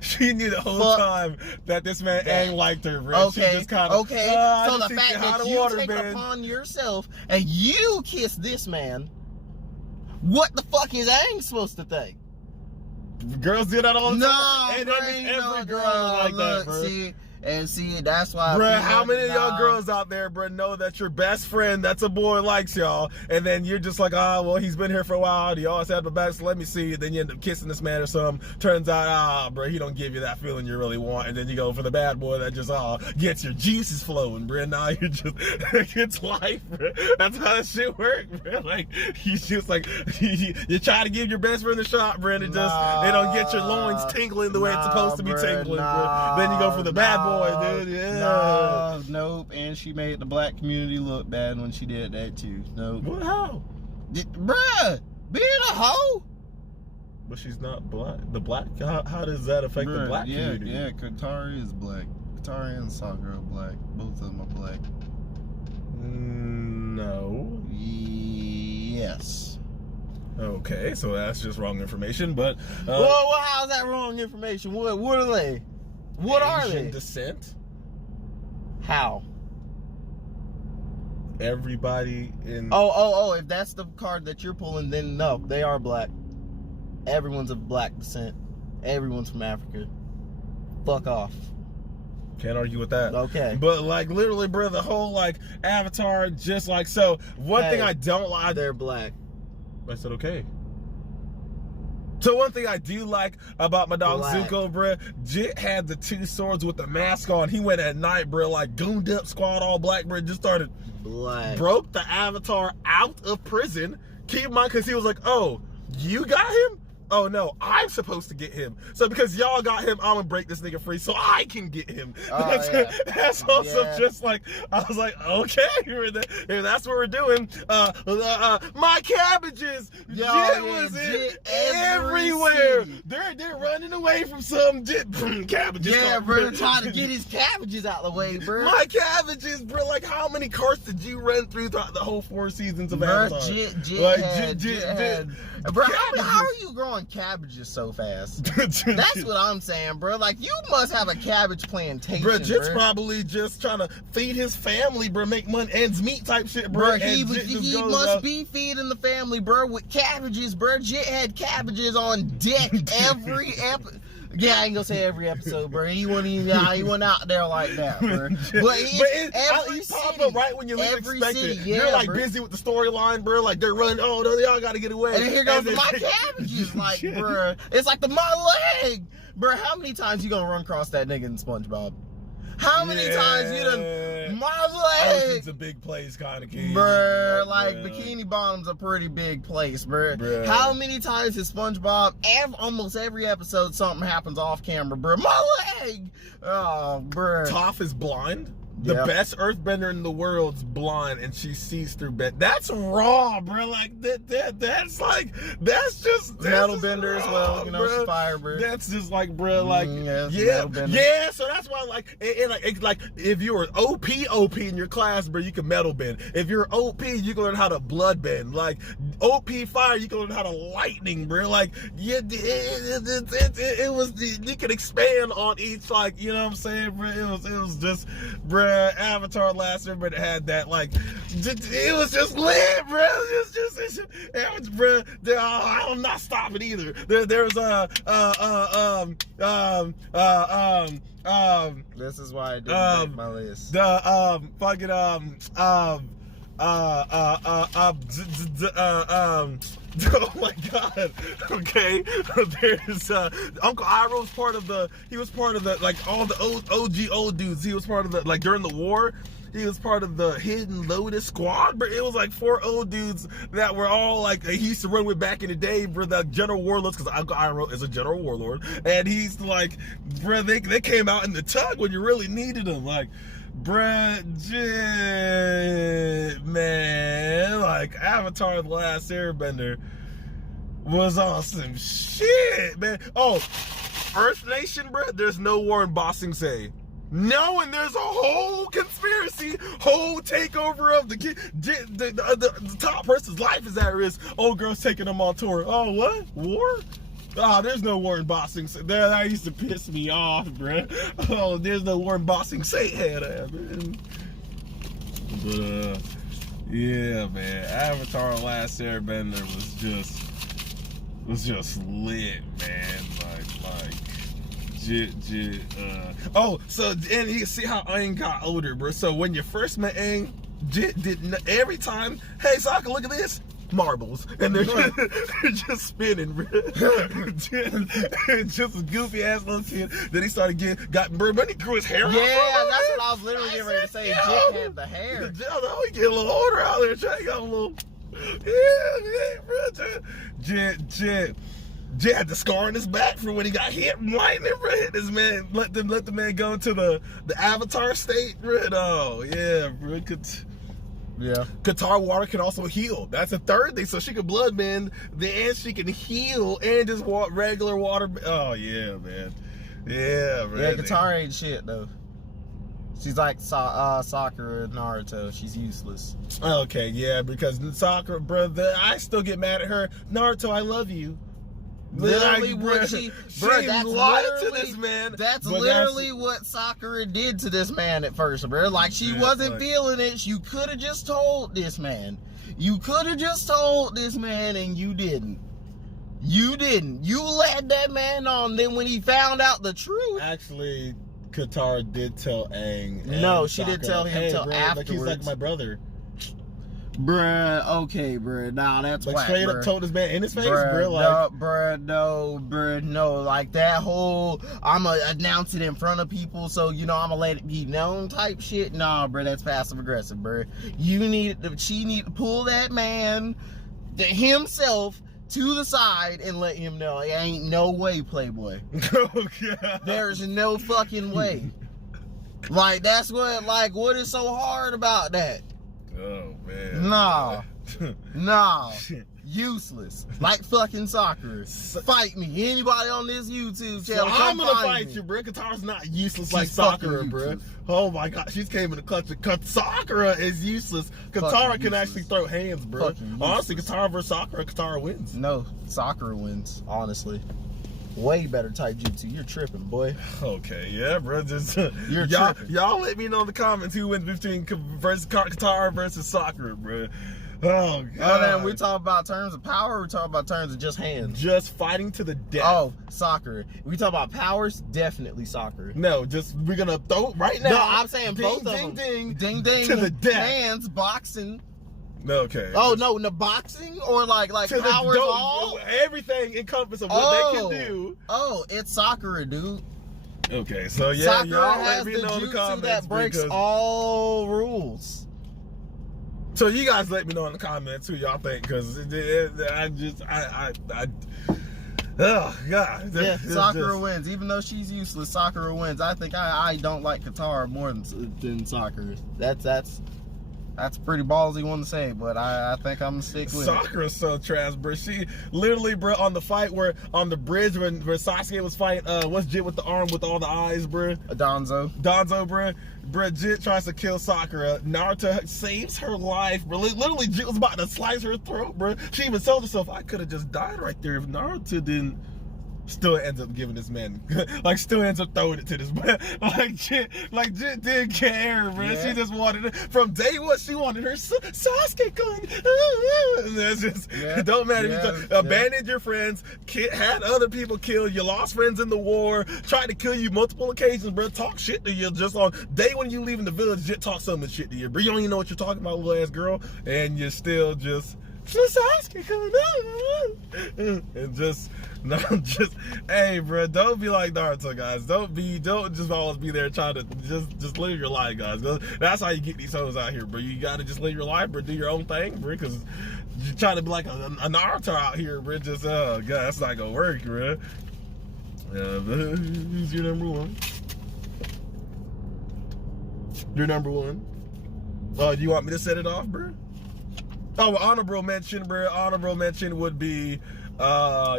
She knew the whole time that this man Aang liked her, bro. Okay, she just kind of, so the fact that you take it upon yourself and you kiss this man, what the fuck is Aang supposed to think? Girls do that all the time. And every girl like that, bro. See, And see, that's why. Bruh, how many of y'all girls out there, bruh, know that your best friend, that's a boy, likes y'all, and then you're just like, well, he's been here for a while, he always had my back, so let me see. Then you end up kissing this man or something. Turns out, bruh, he don't give you that feeling you really want, and then you go for the bad boy that just gets your juices flowing, bruh. Now you're just, it's life, bruh. That's how that shit works, bruh. Like, he's just like, you try to give your best friend a shot, bruh, and it don't get your loins tingling the way it's supposed to be tingling, bruh. Then you go for the bad boy, dude. Yeah. Nope. And she made the black community look bad when she did that too. Nope. What? How? Bruh, being a hoe. But she's not black. The black. How does that affect the black community? Yeah, Katari is black. Katari and Sakura are black. Both of them are black. No. Yes. Okay, so that's just wrong information. But well, how's that wrong information? What are they? What are they? Asian descent. How? Everybody in. Oh! If that's the card that you're pulling, then no, they are black. Everyone's of black descent. Everyone's from Africa. Fuck off. Can't argue with that. Okay. But like literally, bro, the whole like Avatar, just like so. One thing I don't like. They're black. I said okay. So one thing I do like about my dog Zuko, bruh, Jit had the 2 swords with the mask on. He went at night, bruh, like gooned up, squad all black, bruh, just started broke the Avatar out of prison. Keep in mind, because he was like, oh, you got him? Oh no, I'm supposed to get him. So because y'all got him, I'm gonna break this nigga free so I can get him. That's also just like, I was like, okay, if that's what we're doing. My cabbages, Jit was everywhere. They're running away from some cabbages. Yeah, bro, trying to get his cabbages out of the way, bro. My cabbages, bro. Like, how many carts did you run through throughout the whole 4 seasons of Avatar? Jit. Bro, how are you growing cabbages so fast? That's what I'm saying, bro. Like, you must have a cabbage plantation, bro. Jit's probably just trying to feed his family, bro, make money, ends meet type shit, bro. He must be feeding the family, bro, with cabbages, bro. Jit had cabbages on deck every episode. Yeah, I ain't gonna say every episode, bro. He wasn't out there like that, bro. But every pop up right when you least expect it. You're like busy with the storyline, bro. Like they're running. Oh no, y'all gotta get away. And then here goes my cabbages, like, bro. It's like my leg, bro. How many times you gonna run across that nigga in SpongeBob? How many times you done my leg? It's a big place, kind of kid. Bruh, like Bikini Bottom's a pretty big place, bruh. How many times is SpongeBob? Almost every episode, something happens off camera, bruh. My leg! Oh, bruh. Toph is blind. The best earthbender in the world's blind, and she sees through bed. That's raw, bro. Like that's just metal bender as well. You know, fire, bro. That's just like, bro. Like, yeah. So that's why, like, like if you were OP in your class, bro, you can metal bend. If you're OP, you can learn how to blood bend. Like OP fire, you can learn how to lightning, bro. Like, it was you could expand on each, like, you know what I'm saying, bro. It was just, bro. Avatar last year, but it had that, like, it was just lit, bro. It was bro. I'm not stopping either. There's this is why I didn't make my list. Oh my god. Okay. There's Uncle Iroh was part of the, like, all the OG old dudes. He was part of the, like, during the war, he was part of the Hidden Lotus squad, but it was like 4 old dudes that were all like, he used to run with back in the day, bro, the general warlords, because Uncle Iroh is a general warlord, and he's like, bro, they came out in the tug when you really needed them, like, bruh, man, like, Avatar The Last Airbender was on some shit, man. Oh, Earth Nation, bruh, there's no war in Ba Sing Se. No, and there's a whole conspiracy, whole takeover of the top person's life is at risk. Old girl's taking them on tour. Oh, what? War? Oh, there's no war in Ba Sing Se. That used to piss me off, bro. Oh, there's no war in Ba Sing Se, man. But, yeah, man. Avatar Last Airbender was just lit, man. Like, Oh, so and you see how Aang got older, bro. So when you first met Aang, every time, hey Sokka, look at this. Marbles, and they're just spinning, bro. Just a goofy ass little kid. Then he started bro, when he grew his hair out. Yeah, that's what I was literally getting ready to say. Jit had the hair. Oh, he get a little older out there, trying to get a little. Yeah, bro. Jit had the scar on his back from when he got hit from lightning, bro. Hit this man, let the man go into the Avatar state, bro. Oh yeah, bro. Yeah. Katara water can also heal. That's a third thing. So she can blood bend, and she can heal and just regular water. Oh yeah, man. Yeah, man. Yeah, Katara ain't shit though. She's like Sakura and Naruto. She's useless. Okay, yeah, because Sakura, brother, I still get mad at her. Naruto, I love you. Literally like, what she that's lied to literally this man. That's literally what Sakura did to this man at first, bro. Like she wasn't feeling it. You could have just told this man. You could have just told this man, and you didn't. You didn't. You led that man on. Then when he found out the truth, actually, Katara did tell Aang. No, she didn't tell him until afterwards. Like, he's like my brother. Bruh, okay, bruh. Nah, that's like whack, straight bruh. up told this man in his face, bruh. Like, No, bruh, no. Like that whole I'ma announce it in front of people, so I'ma let it be known type shit. Nah, bruh, that's passive aggressive, bruh. She need to pull that man himself to the side and let him know it ain't no way, Playboy. Oh God. There's no fucking way. Like that's what is so hard about that? Oh man. Nah. Useless. Like fucking Sakura. Fight me. Anybody on this YouTube channel. So I'm gonna fight you, bro. Katara's not useless like Sakura, bro. Oh my God, she's came in the clutch. Sakura is useless. Katara can actually throw hands, bro. Honestly, Katara versus Sakura, Katara wins. No, Sakura wins, honestly. Way better type jutsu. You're tripping, boy. Okay, yeah, bro. Just y'all let me know in the comments who wins between Katara versus Sakura, bro. Oh God. Oh, then we talk about terms of power. Or we talk about terms of just hands. Just fighting to the death. Oh, Sakura. We talk about powers. Definitely Sakura. No, we're gonna throw right now. No, I'm saying both of them. Ding, ding to the death. Hands, boxing. Okay. Oh no, the boxing or like powers all everything encompassing of what they can do. Oh, it's Sakura, dude. Okay, so yeah, Sakura y'all has let me know in the comments that breaks all rules. So you guys let me know in the comments who y'all think, because oh God. Yeah, Sakura wins. Even though she's useless, Sakura wins. I think I don't like Katara more than Sakura. That's a pretty ballsy one to say, but I think I'm gonna stick with Sakura's so trash, bro. She literally, bro, on the fight on the bridge where Sasuke was fighting, what's Jit with the arm with all the eyes, bro? Danzo, bro. Bro, Jit tries to kill Sakura. Naruto saves her life, bro. Literally, Jit was about to slice her throat, bro. She even told herself, I could have just died right there if Naruto didn't. Still ends up giving this man, still ends up throwing it to this man. Jit didn't care, bro. Yeah. She just wanted it. From day one, she wanted her Sasuke going. That's just, don't matter. You abandoned your friends, had other people killed you, lost friends in the war, tried to kill you multiple occasions, bro. Talk shit to you just on day when you leaving the village, Jit talk so much shit to you, bro. You don't even know what you're talking about, little ass girl, and you're still just. Sasuke coming down. And hey, bro, don't be like Naruto, guys. Don't just always be there trying to just live your life, guys. That's how you get these hoes out here, bro. You gotta just live your life, bro. Do your own thing, bro. Because you're trying to be like a Naruto out here, bro. Just God, that's not gonna work, bro. Who's your number one? Your number one. Oh, do you want me to set it off, bro? Oh, honorable mention, bro. Honorable mention would be,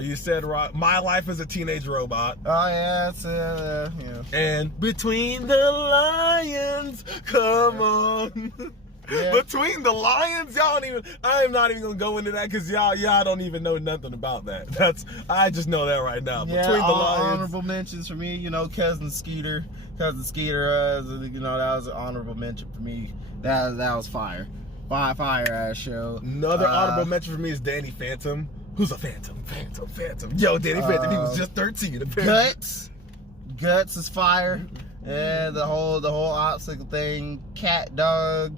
you said, My Life as a Teenage Robot. Oh, yeah, that's yeah. And Between the Lions, come on. Yeah. Between the Lions, I am not even gonna go into that because y'all don't even know nothing about that. I just know that right now. Yeah, Between the Lions. Honorable mentions for me, Cousin Skeeter, that was an honorable mention for me. That was fire. Fire ass show. Another honorable mention for me is Danny Phantom. Who's a Phantom? Yo, Danny Phantom, he was just 13. Guts is fire. And the whole obstacle thing. Cat Dog.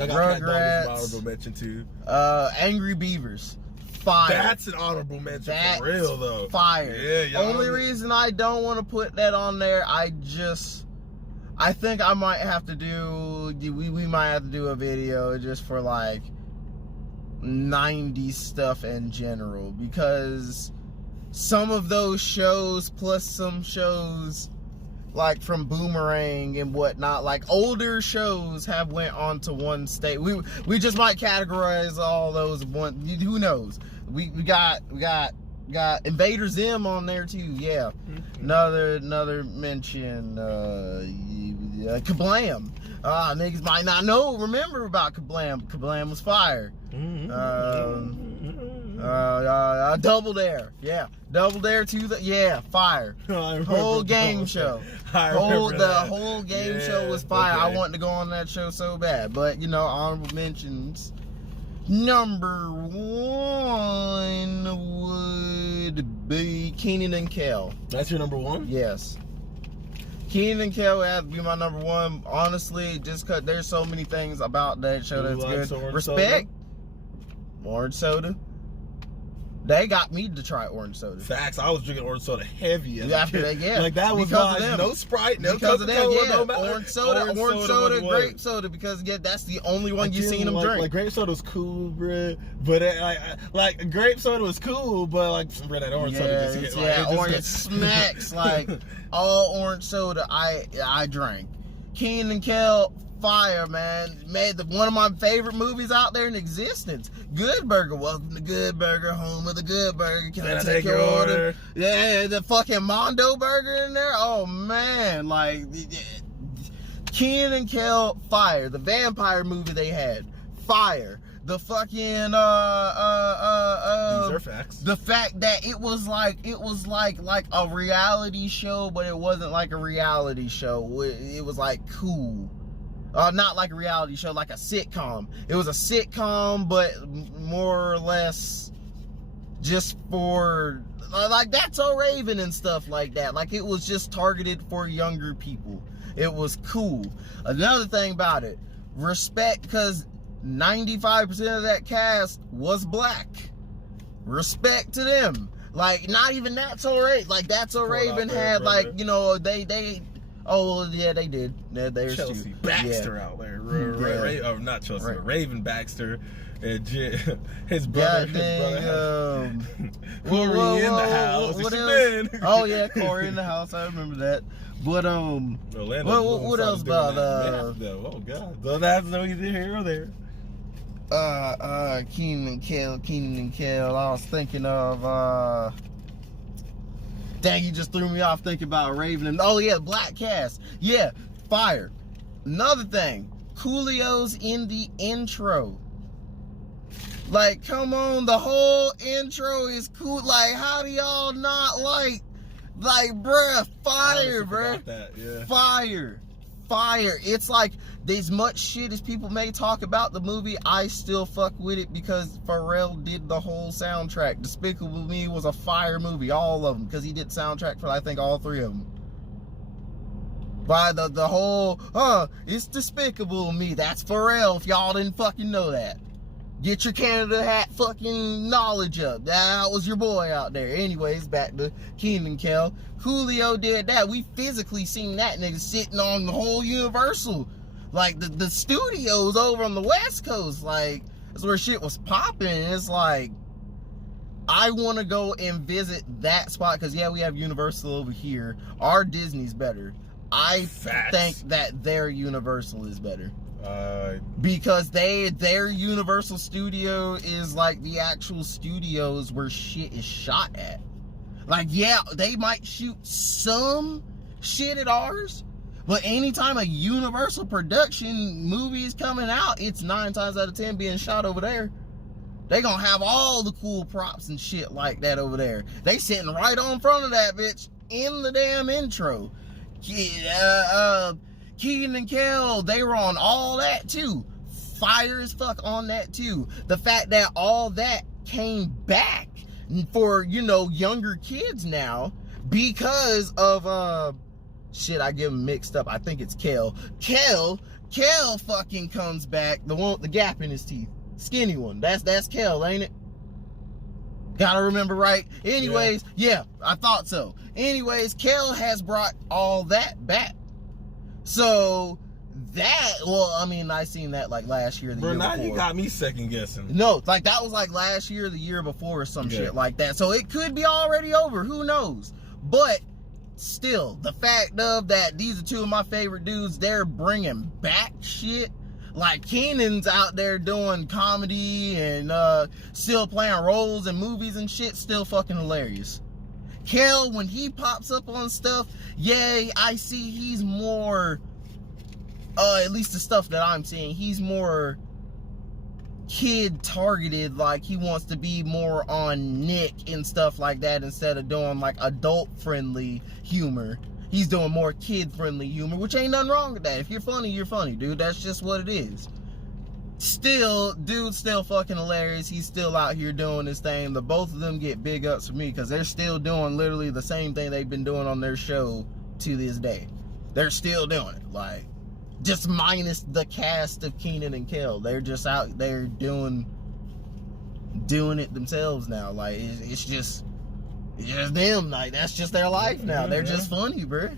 I got Cat Dog as an Rugrats. honorable mention too. Angry Beavers. Fire. That's an honorable mention for real though. Fire. Yeah, y'all. Only reason I don't want to put that on there, I think I might have to do, we might have to do a video just for like 90s stuff in general, because some of those shows plus some shows like from Boomerang and whatnot, like older shows have went on to one state. We just might categorize all those one. Who knows? We got Invader Zim on there too. Yeah, another mention. Kablam. Niggas might not remember about Kablam. Kablam was fire. Double Dare. Yeah. Double Dare to fire. Whole game show. The whole game show was fire. Okay. I wanted to go on that show so bad. But honorable mentions. Number 1 would be Kenan and Kel. That's your number 1? Yes. Kenan and Kel would have to be my number 1. Honestly, just because there's so many things about that show that's good. Respect. Orange soda. They got me to try orange soda. Facts. I was drinking orange soda heavy as a after kid. That, yeah. Like that was no Sprite, no Coca-Cola, no orange soda, grape soda, because that's the only one you seen them drink. Like grape soda was cool, bruh. But like grape soda was cool, but like bruh, that orange soda just orange smacks. Like all orange soda I drank. Kenan and Kel, fire, man. Made one of my favorite movies out there in existence. Good Burger. Welcome to Good Burger, home of the Good Burger. Can I take your order? Yeah, the fucking Mondo burger in there. Oh man, like Kenan and Kel, fire. The vampire movie they had, fire. The fucking these are facts. The fact that it was like a reality show, but it wasn't like a reality show. It was like cool. Not like a reality show, like a sitcom. It was a sitcom, but more or less just for like That's So Raven and stuff like that. Like it was just targeted for younger people. It was cool. Another thing about it, respect, because 95% of that cast was black. Respect to them. Like not even That's So Raven. Like That's So Raven had like they. Oh yeah, they did. There's Chelsea Baxter out there. Not Chelsea, but Raven Baxter. And his brother. Corey in the house. What else? Oh yeah, Corey in the house. I remember that. But what else about oh god, so that's no either here or there. Kenan and Kel. I was thinking of dang, you just threw me off thinking about Raven and black cast. Yeah, fire. Another thing, Coolio's in the intro. Like, come on, the whole intro is cool. Like, how do y'all not like, bruh, fire, bruh. Yeah. Fire. It's like, as much shit as people may talk about the movie, I still fuck with it because Pharrell did the whole soundtrack. Despicable Me was a fire movie, all of them, because he did soundtrack for I think all 3 of them. By the whole, it's Despicable Me. That's Pharrell. If y'all didn't fucking know that, get your Canada hat fucking knowledge up. That was your boy out there. Anyways, back to Kenan and Kel. Coolio did that. We physically seen that nigga sitting on the whole Universal. Like the studios over on the West Coast, like that's where shit was popping. It's like I want to go and visit that spot because we have Universal over here. Our Disney's better. I think that their Universal is better because their Universal studio is like the actual studios where shit is shot at. Like they might shoot some shit at ours. But anytime a Universal production movie is coming out, it's 9 times out of 10 being shot over there. They gonna have all the cool props and shit like that over there. They sitting right on front of that bitch in the damn intro. Kenan and Kel, they were on all that too. Fire as fuck on that too. The fact that all that came back for, younger kids now because of Shit, I get them mixed up. I think it's Kel. Kel fucking comes back. The one with the gap in his teeth. Skinny one. That's Kel, ain't it? Gotta remember right. Anyways, yeah, I thought so. Anyways, Kel has brought all that back. So that, well, I mean, I seen that like last year, the year before. Now you got me second guessing. No, like that was like last year, the year before, or some shit like that. So it could be already over. Who knows? But still, the fact of that these are two of my favorite dudes, they're bringing back shit. Like Keenan's out there doing comedy and still playing roles in movies and shit, still fucking hilarious. Kel, when he pops up on stuff, yay, I see he's more, at least the stuff that I'm seeing, he's more kid targeted. Like he wants to be more on Nick and stuff like that instead of doing like adult friendly humor. He's doing more kid-friendly humor, which ain't nothing wrong with that. If you're funny, dude. That's just what it is. Still, dude's still fucking hilarious. He's still out here doing his thing. The both of them get big ups for me because they're still doing literally the same thing they've been doing on their show to this day. They're still doing it. Like, just minus the cast of Keenan and Kel. They're just out there doing it themselves now. Like, it's just them. Like, that's just their life now. They're just funny, bro.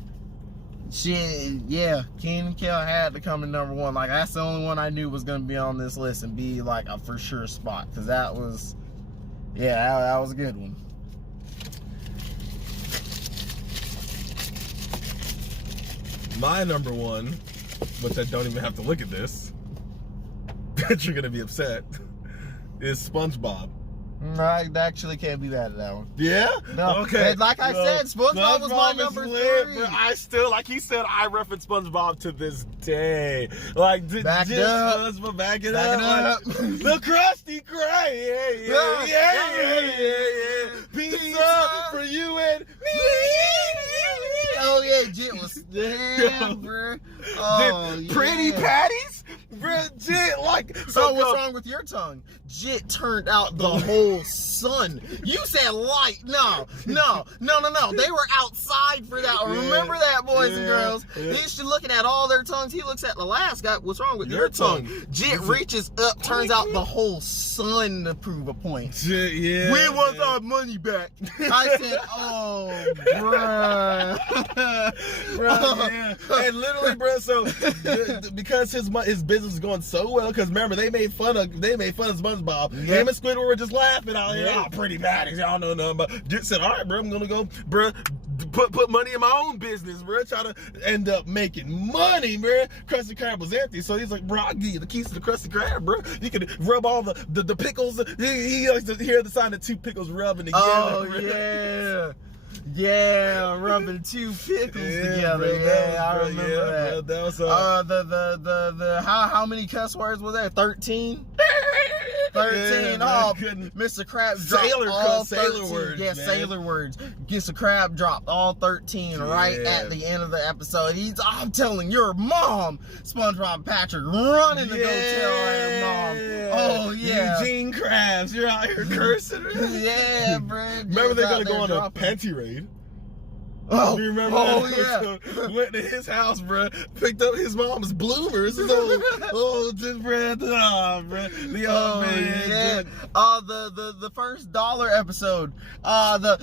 Shit, yeah. Keenan and Kel had to come in number one. Like, that's the only one I knew was gonna be on this list and be like a for sure spot. Cause that was, that was a good one. My number one, which I don't even have to look at this, but you're gonna be upset, is SpongeBob. I actually can't be mad at that one. Yeah? No. Okay. And like I said, SpongeBob was my number three. Bro. I still, like he said, I reference SpongeBob to this day. Like, back it up. SpongeBob, back it up. The Krusty Krab. Yeah. Pizza for you and me. Oh, yeah, Jit was there, bro. Oh, yeah. Pretty patties? Bro, Jit, like... So what's wrong with your tongue? Jit turned out the whole sun. You said light. No. They were outside for that. Remember that, boys and girls. He's looking at all their tongues. He looks at the last guy. What's wrong with your tongue? Jit reaches up, turns out the whole sun to prove a point. Jit, yeah. We want our money back. I said, oh, bruh. Yeah. And literally, bro, so because his business is going so well, because remember they made fun of SpongeBob. Him and Squidward were just laughing out here. Oh, pretty baddies, y'all know nothing. But Jit said, all right, bro, I'm gonna go, bro, put money in my own business, bro. Try to end up making money, bro. Krusty Krab was empty, so he's like, bro, I'll give you the keys to the Krusty Krab, bro. You can rub all the pickles. He likes to hear the sound of two pickles rubbing together. Oh, bro. yeah. Yeah, rubbing two pickles together. I remember that. Bro, that was the how many cuss words were there? 13? 13. Oh, Mr. Krabs dropped all 13. Sailor words. Yeah, man. Sailor words. Mr. Krab dropped all 13 right at the end of the episode. I'm telling your mom, SpongeBob and Patrick, running to go tell her mom. Oh, yeah. Eugene Krabs, you're out here cursing. Yeah, bro. Remember they're going to go on a panty raid? Oh, do you remember that? Yeah. Went to his house, bro. Picked up his mom's bloomers. His old bread. Oh, bro. The old man. Yeah. The first dollar episode. The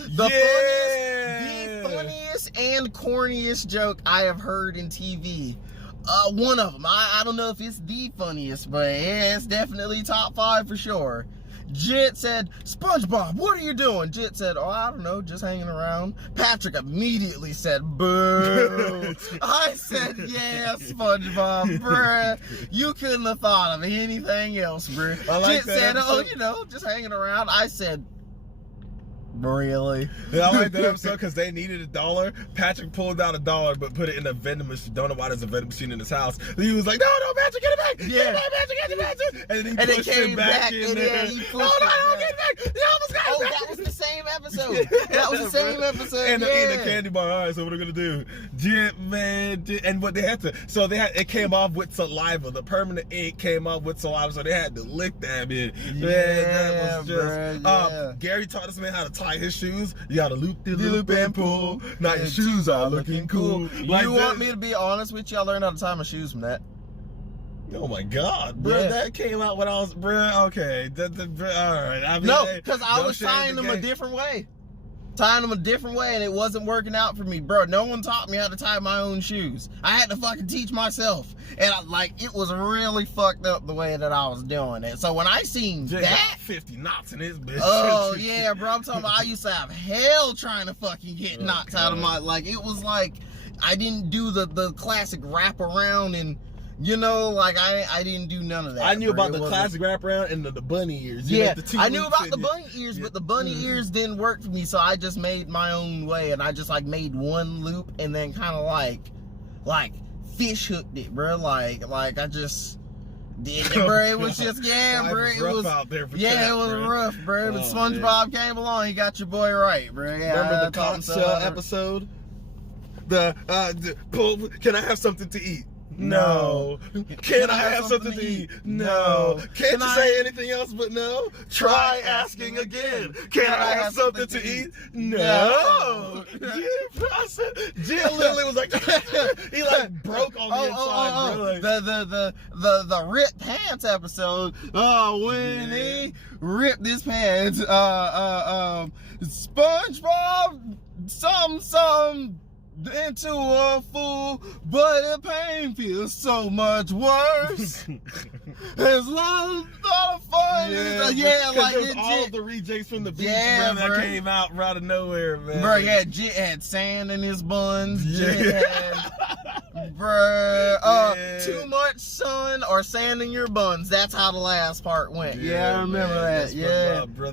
funniest and corniest joke I have heard in TV. One of them. I don't know if it's the funniest, but yeah, it's definitely top 5 for sure. Jit said, SpongeBob, what are you doing? Jit said, oh, I don't know, just hanging around. Patrick immediately said, boo. I said, yeah, SpongeBob, bruh. You couldn't have thought of anything else, bruh. Jit said, oh, just hanging around. I said, really? Yeah, I like that episode because they needed $1. Patrick pulled out $1 but put it in a vending machine. Don't know why there's a vending machine in his house. He was like, no, Patrick, get it back! Yeah. Get it back, Patrick, get it back! And then he pushed it back in there. No, get it back! Oh, that was the same episode. That was the same episode. And the candy bar. All right, so what are we gonna do? And what they had to, it came off with saliva. The permanent ink came off with saliva, so they had to lick that bit. That was just. Gary taught this man how to tie his shoes. You gotta loop the loop and pull. Now your shoes are looking cool. You want me to be honest with you? I learned how to tie my shoes from that. Oh my God, bro! Yeah. That came out when I was, bro. Okay, all right. I mean, no, because I was tying them a different way. Tying them a different way, and it wasn't working out for me, bro. No one taught me how to tie my own shoes. I had to fucking teach myself, and it was really fucked up the way that I was doing it. So when I seen Jay that, got 50 knots in his bitch. Oh yeah, bro. I'm talking about I used to have hell trying to fucking get knots out of my, it was like I didn't do the classic wrap around and. I didn't do none of that. I knew about the classic wraparound and the bunny ears. I knew about the bunny ears, but the bunny ears didn't work for me, so I just made my own way, and I just made one loop and then kind of like fish hooked it, bro. Like I just did it, bro. It was just bro. It was out there for it was rough, bro. But SpongeBob came along, he got your boy right, bro. Yeah, remember the conch shell episode? Can I have something to eat? No. Can I have something to eat? No. Can't you say anything else but no? Try asking again. Can I have something to eat? No. Jim literally was like, he broke on the inside, bro. The ripped pants episode. When he ripped his pants. SpongeBob, some into a fool, but the pain feels so much worse. It's a lot of fun. All of the rejects from the beach, man, that came out out of nowhere, man. Bro, Jit had sand in his buns. Jit had, too much sun or sand in your buns. That's how the last part went. I remember that. Yeah, bro.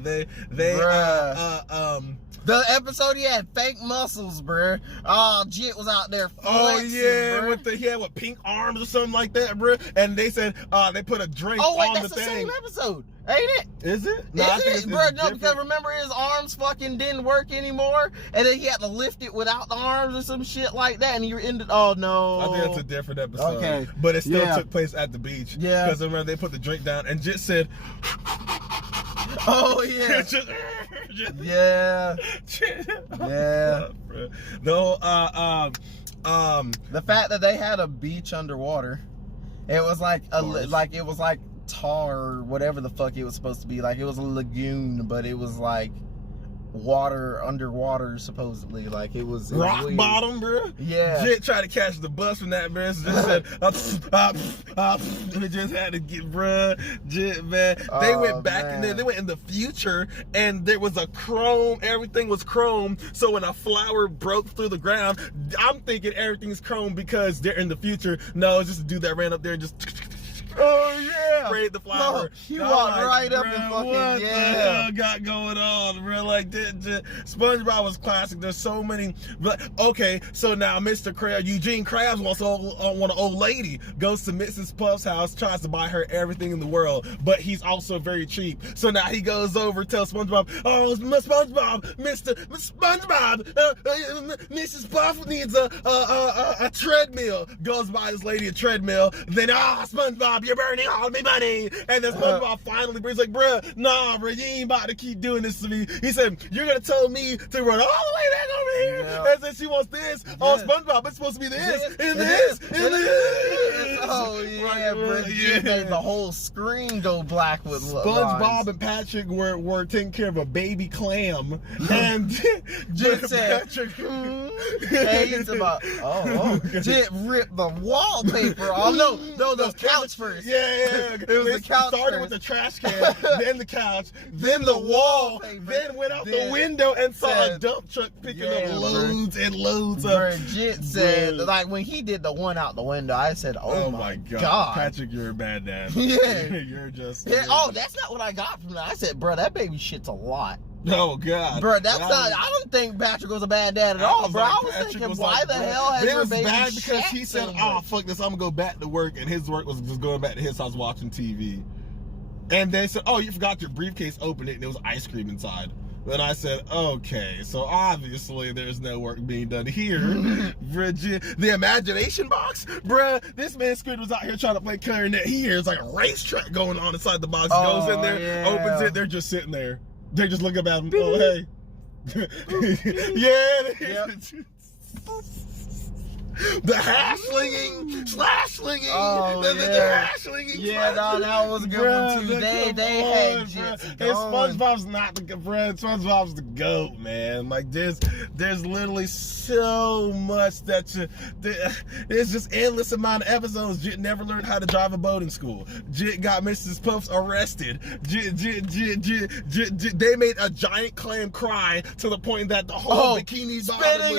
The episode he had fake muscles, bruh. Oh, Jit was out there flexing, bruh. He had pink arms or something like that, bruh. And they said they put a drink on the thing. Oh, wait, that's the same episode, ain't it? Is it? No, I think it's bro, no, because remember his arms fucking didn't work anymore, and then he had to lift it without the arms or some shit like that, and he ended. Oh no! I think that's a different episode. Okay, but it still took place at the beach. Yeah, because remember they put the drink down, and Jit said. Oh yeah. Yeah. No, the fact that they had a beach underwater, it was it was like tar or whatever the fuck it was supposed to be. Like it was a lagoon, but it was like water underwater supposedly. Like it was rock bottom, bro. Yeah. Jit tried to catch the bus from that, bro. So just said, they just had to get, bro. Jit, man. They went back in there. They went in the future, and there was a chrome. Everything was chrome. So when a flower broke through the ground, I'm thinking everything's chrome because they're in the future. No, it's just a dude that ran up there and just. Oh yeah, sprayed the flower. He walked right up and fucking what the hell got going on, bro? SpongeBob was classic. There's so many. But okay, so now Mr. Krabs, Eugene Krabs wants an old lady. Goes to Mrs. Puff's house, tries to buy her everything in the world, but he's also very cheap. So now he goes over, tells SpongeBob, "Oh, SpongeBob, Mr. SpongeBob, Mrs. Puff needs a treadmill." Goes buy this lady a treadmill. Then SpongeBob, you're burning all my money. And then SpongeBob finally, he's like, bruh, nah, bruh, you ain't about to keep doing this to me. He said, you're gonna tell me to run all the way back over here. Yeah. And then she wants this. Yeah. Oh, SpongeBob, it's supposed to be this, and this, and this. Oh, yeah, bro. Yeah. Made the whole screen go black with SpongeBob and Patrick were taking care of a baby clam. And Jit said, Patrick, hey, it's about, Jit ripped the wallpaper off. No, the couch first. Yeah. It was the couch started first. With the trash can, then the couch, then the wall, then went out the window and saw a dump truck picking up loads and loads of. Jit said, when he did the one out the window, I said, oh my God. Patrick, you're a bad dad. Yeah. You're just. Yeah. That's not what I got from that. I said, bro, that baby shit's a lot. Oh God, bro, that's not. I don't think Patrick was a bad dad at all, bro. I was thinking, why the hell has your baby bad because he said, "Oh fuck this, I'm gonna go back to work," and his work was just going back to his house watching TV. And they said, "Oh, you forgot your briefcase. Open it, and there was ice cream inside." But I said, okay, so obviously there's no work being done here. The imagination box? Bruh, this man Squid was out here trying to play clarinet. He hears like a racetrack going on inside the box. Goes in there, opens it, they're just sitting there. They just look up at him, oh, hey. Yeah. The hash slinging, slash slinging, the hash slinging. Yeah, no, that was a good one too. They had jits. And SpongeBob's not the bruh. SpongeBob's the GOAT, man. Like there's literally so much that there's just endless amount of episodes. Jit never learned how to drive a boat in school. Jit got Mrs. Puffs arrested. They made a giant clam cry to the point that the whole bikini bottom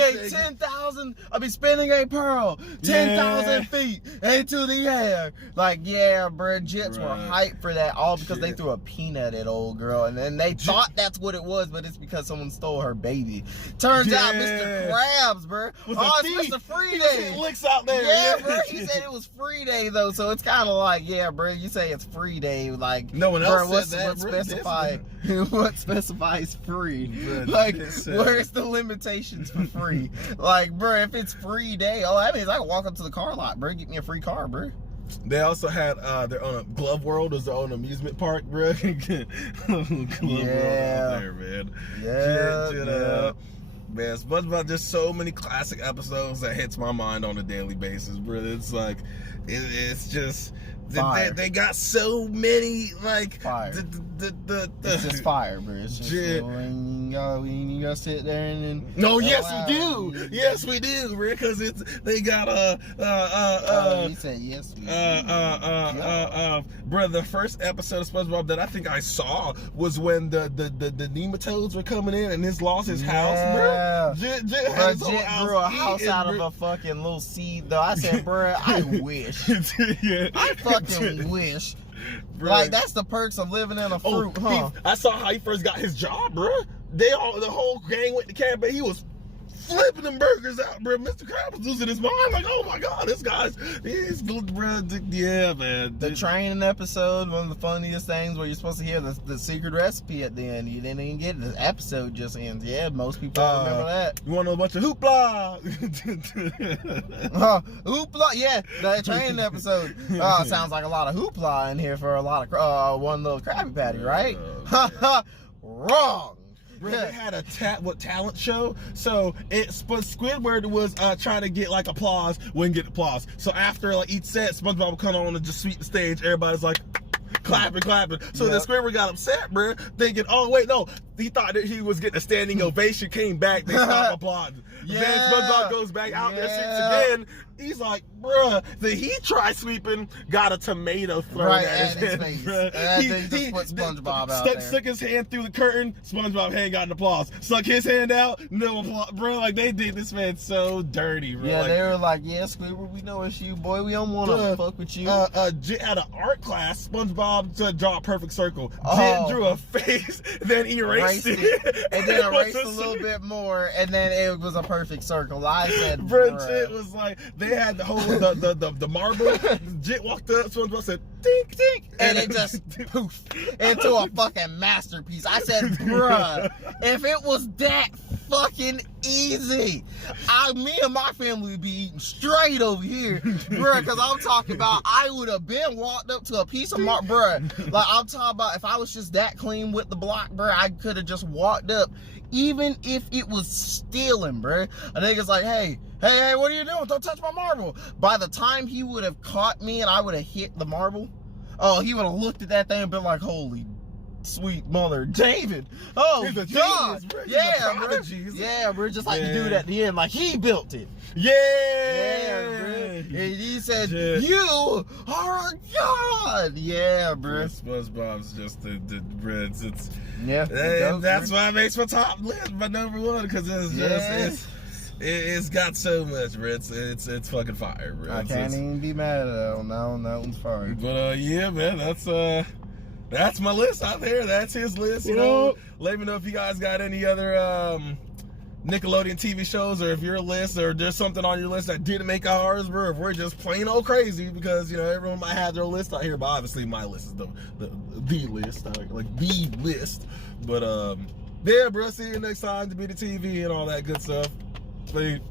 was spinning a pearl 10,000 feet into the air. Like, yeah, bro, Jits were hyped for that, all because they threw a peanut at old girl, and then they thought that's what it was, but it's because someone stole her baby. Turns out Mr. Krabs, bro. It's Mr. Free Day. He licks out there. Yeah, bro. He said it was Free Day though, so it's kind of like, yeah, bro. You say it's Free Day, like no one else said that. What specifies free? Like, where's the limitations for free? Like, bro, if it's Free Day, that means I can walk up to the car lot, bro. Get me a free car, bro. They also had their own Glove World, was their own amusement park, bro. Glove World out there, man. Man, SpongeBob, just so many classic episodes that hits my mind on a daily basis, bro. It's like, it's just they got so many, like fire. It's just fire, bro. It's just when you go sit there and then. No, yes we do. Yes we do, bro. Because they got you said yes we do. Bro, the first episode of SpongeBob that I think I saw was when the nematodes were coming in and he's lost his house, bro. Jit grew a house out of a fucking little seed, though. I said, bro, I wish. I fucking wish. Bro. Like, that's the perks of living in a fruit, huh? I saw how he first got his job, bro. The whole gang went to camp, he was flipping them burgers out, bro. Mr. Krabs was losing his mind. Like, oh my god, he's bro. Yeah, man. The training episode, one of the funniest things where you're supposed to hear the secret recipe at the end. You didn't even get it. The episode just ends. Yeah, most people remember that. You want a bunch of hoopla? Hoopla, yeah, that training episode. Sounds like a lot of hoopla in here for a lot of one little Krabby Patty, right? Wrong. Bro, they had a talent show, so Squidward was trying to get like applause, wouldn't get applause. So after like each set, SpongeBob would come on and just sweep the stage. Everybody's like clapping. So then Squidward got upset, bro, thinking, oh wait, no, he thought that he was getting a standing ovation. Came back, they stopped applauding. Then SpongeBob goes back out there, sweeps again. He's like, bruh, then he tried sweeping, got a tomato thrown at his face. He just put SpongeBob out there. Stuck his hand through the curtain, SpongeBob hand got an applause. Stuck his hand out, no applause. Bro, like, they did this man so dirty, bro. Yeah, like, they were like, yeah, Squidward, we know it's you, boy. We don't want to fuck with you. Jit had an art class, SpongeBob to draw a perfect circle. Jit drew a face, then erased it. And then erased a little bit more, and then it was a perfect circle. I said, bro, Jit was like, they had the whole the marble. Jit walked up, SpongeBob said, "Tink, tink," and it just poof into a fucking masterpiece. I said, bruh, if it was that fucking easy, me and my family would be eating straight over here, bruh. Because I'm talking about, I would have been walked up to a piece of marble, bruh. Like, I'm talking about, if I was just that clean with the block, bruh, I could have just walked up. Even if it was stealing, bruh. A nigga's like, hey, what are you doing? Don't touch my marble. By the time he would have caught me and I would have hit the marble, he would have looked at that thing and been like, holy sweet mother, David. Oh, he's a God. Genius, bro. Yeah, bro. Yeah, bro. Just like the dude at the end, like, he built it. Yeah, bro. And he said, you are a god. Yeah, bro. SpongeBob's just the breads. That's why it makes my top list, my number one, because it's got so much, bro. It's fucking fire, bro. I can't even be mad at that one. That one's fire. But yeah, man, that's my list out there. That's his list. You know, let me know if you guys got any other Nickelodeon TV shows, or if your list, or there's something on your list that didn't make ours, bro. If we're just plain old crazy, because you know everyone might have their list out here, but obviously my list is the list, like the list. But Yeah, bro. See you next time to be the TV and all that good stuff. Later.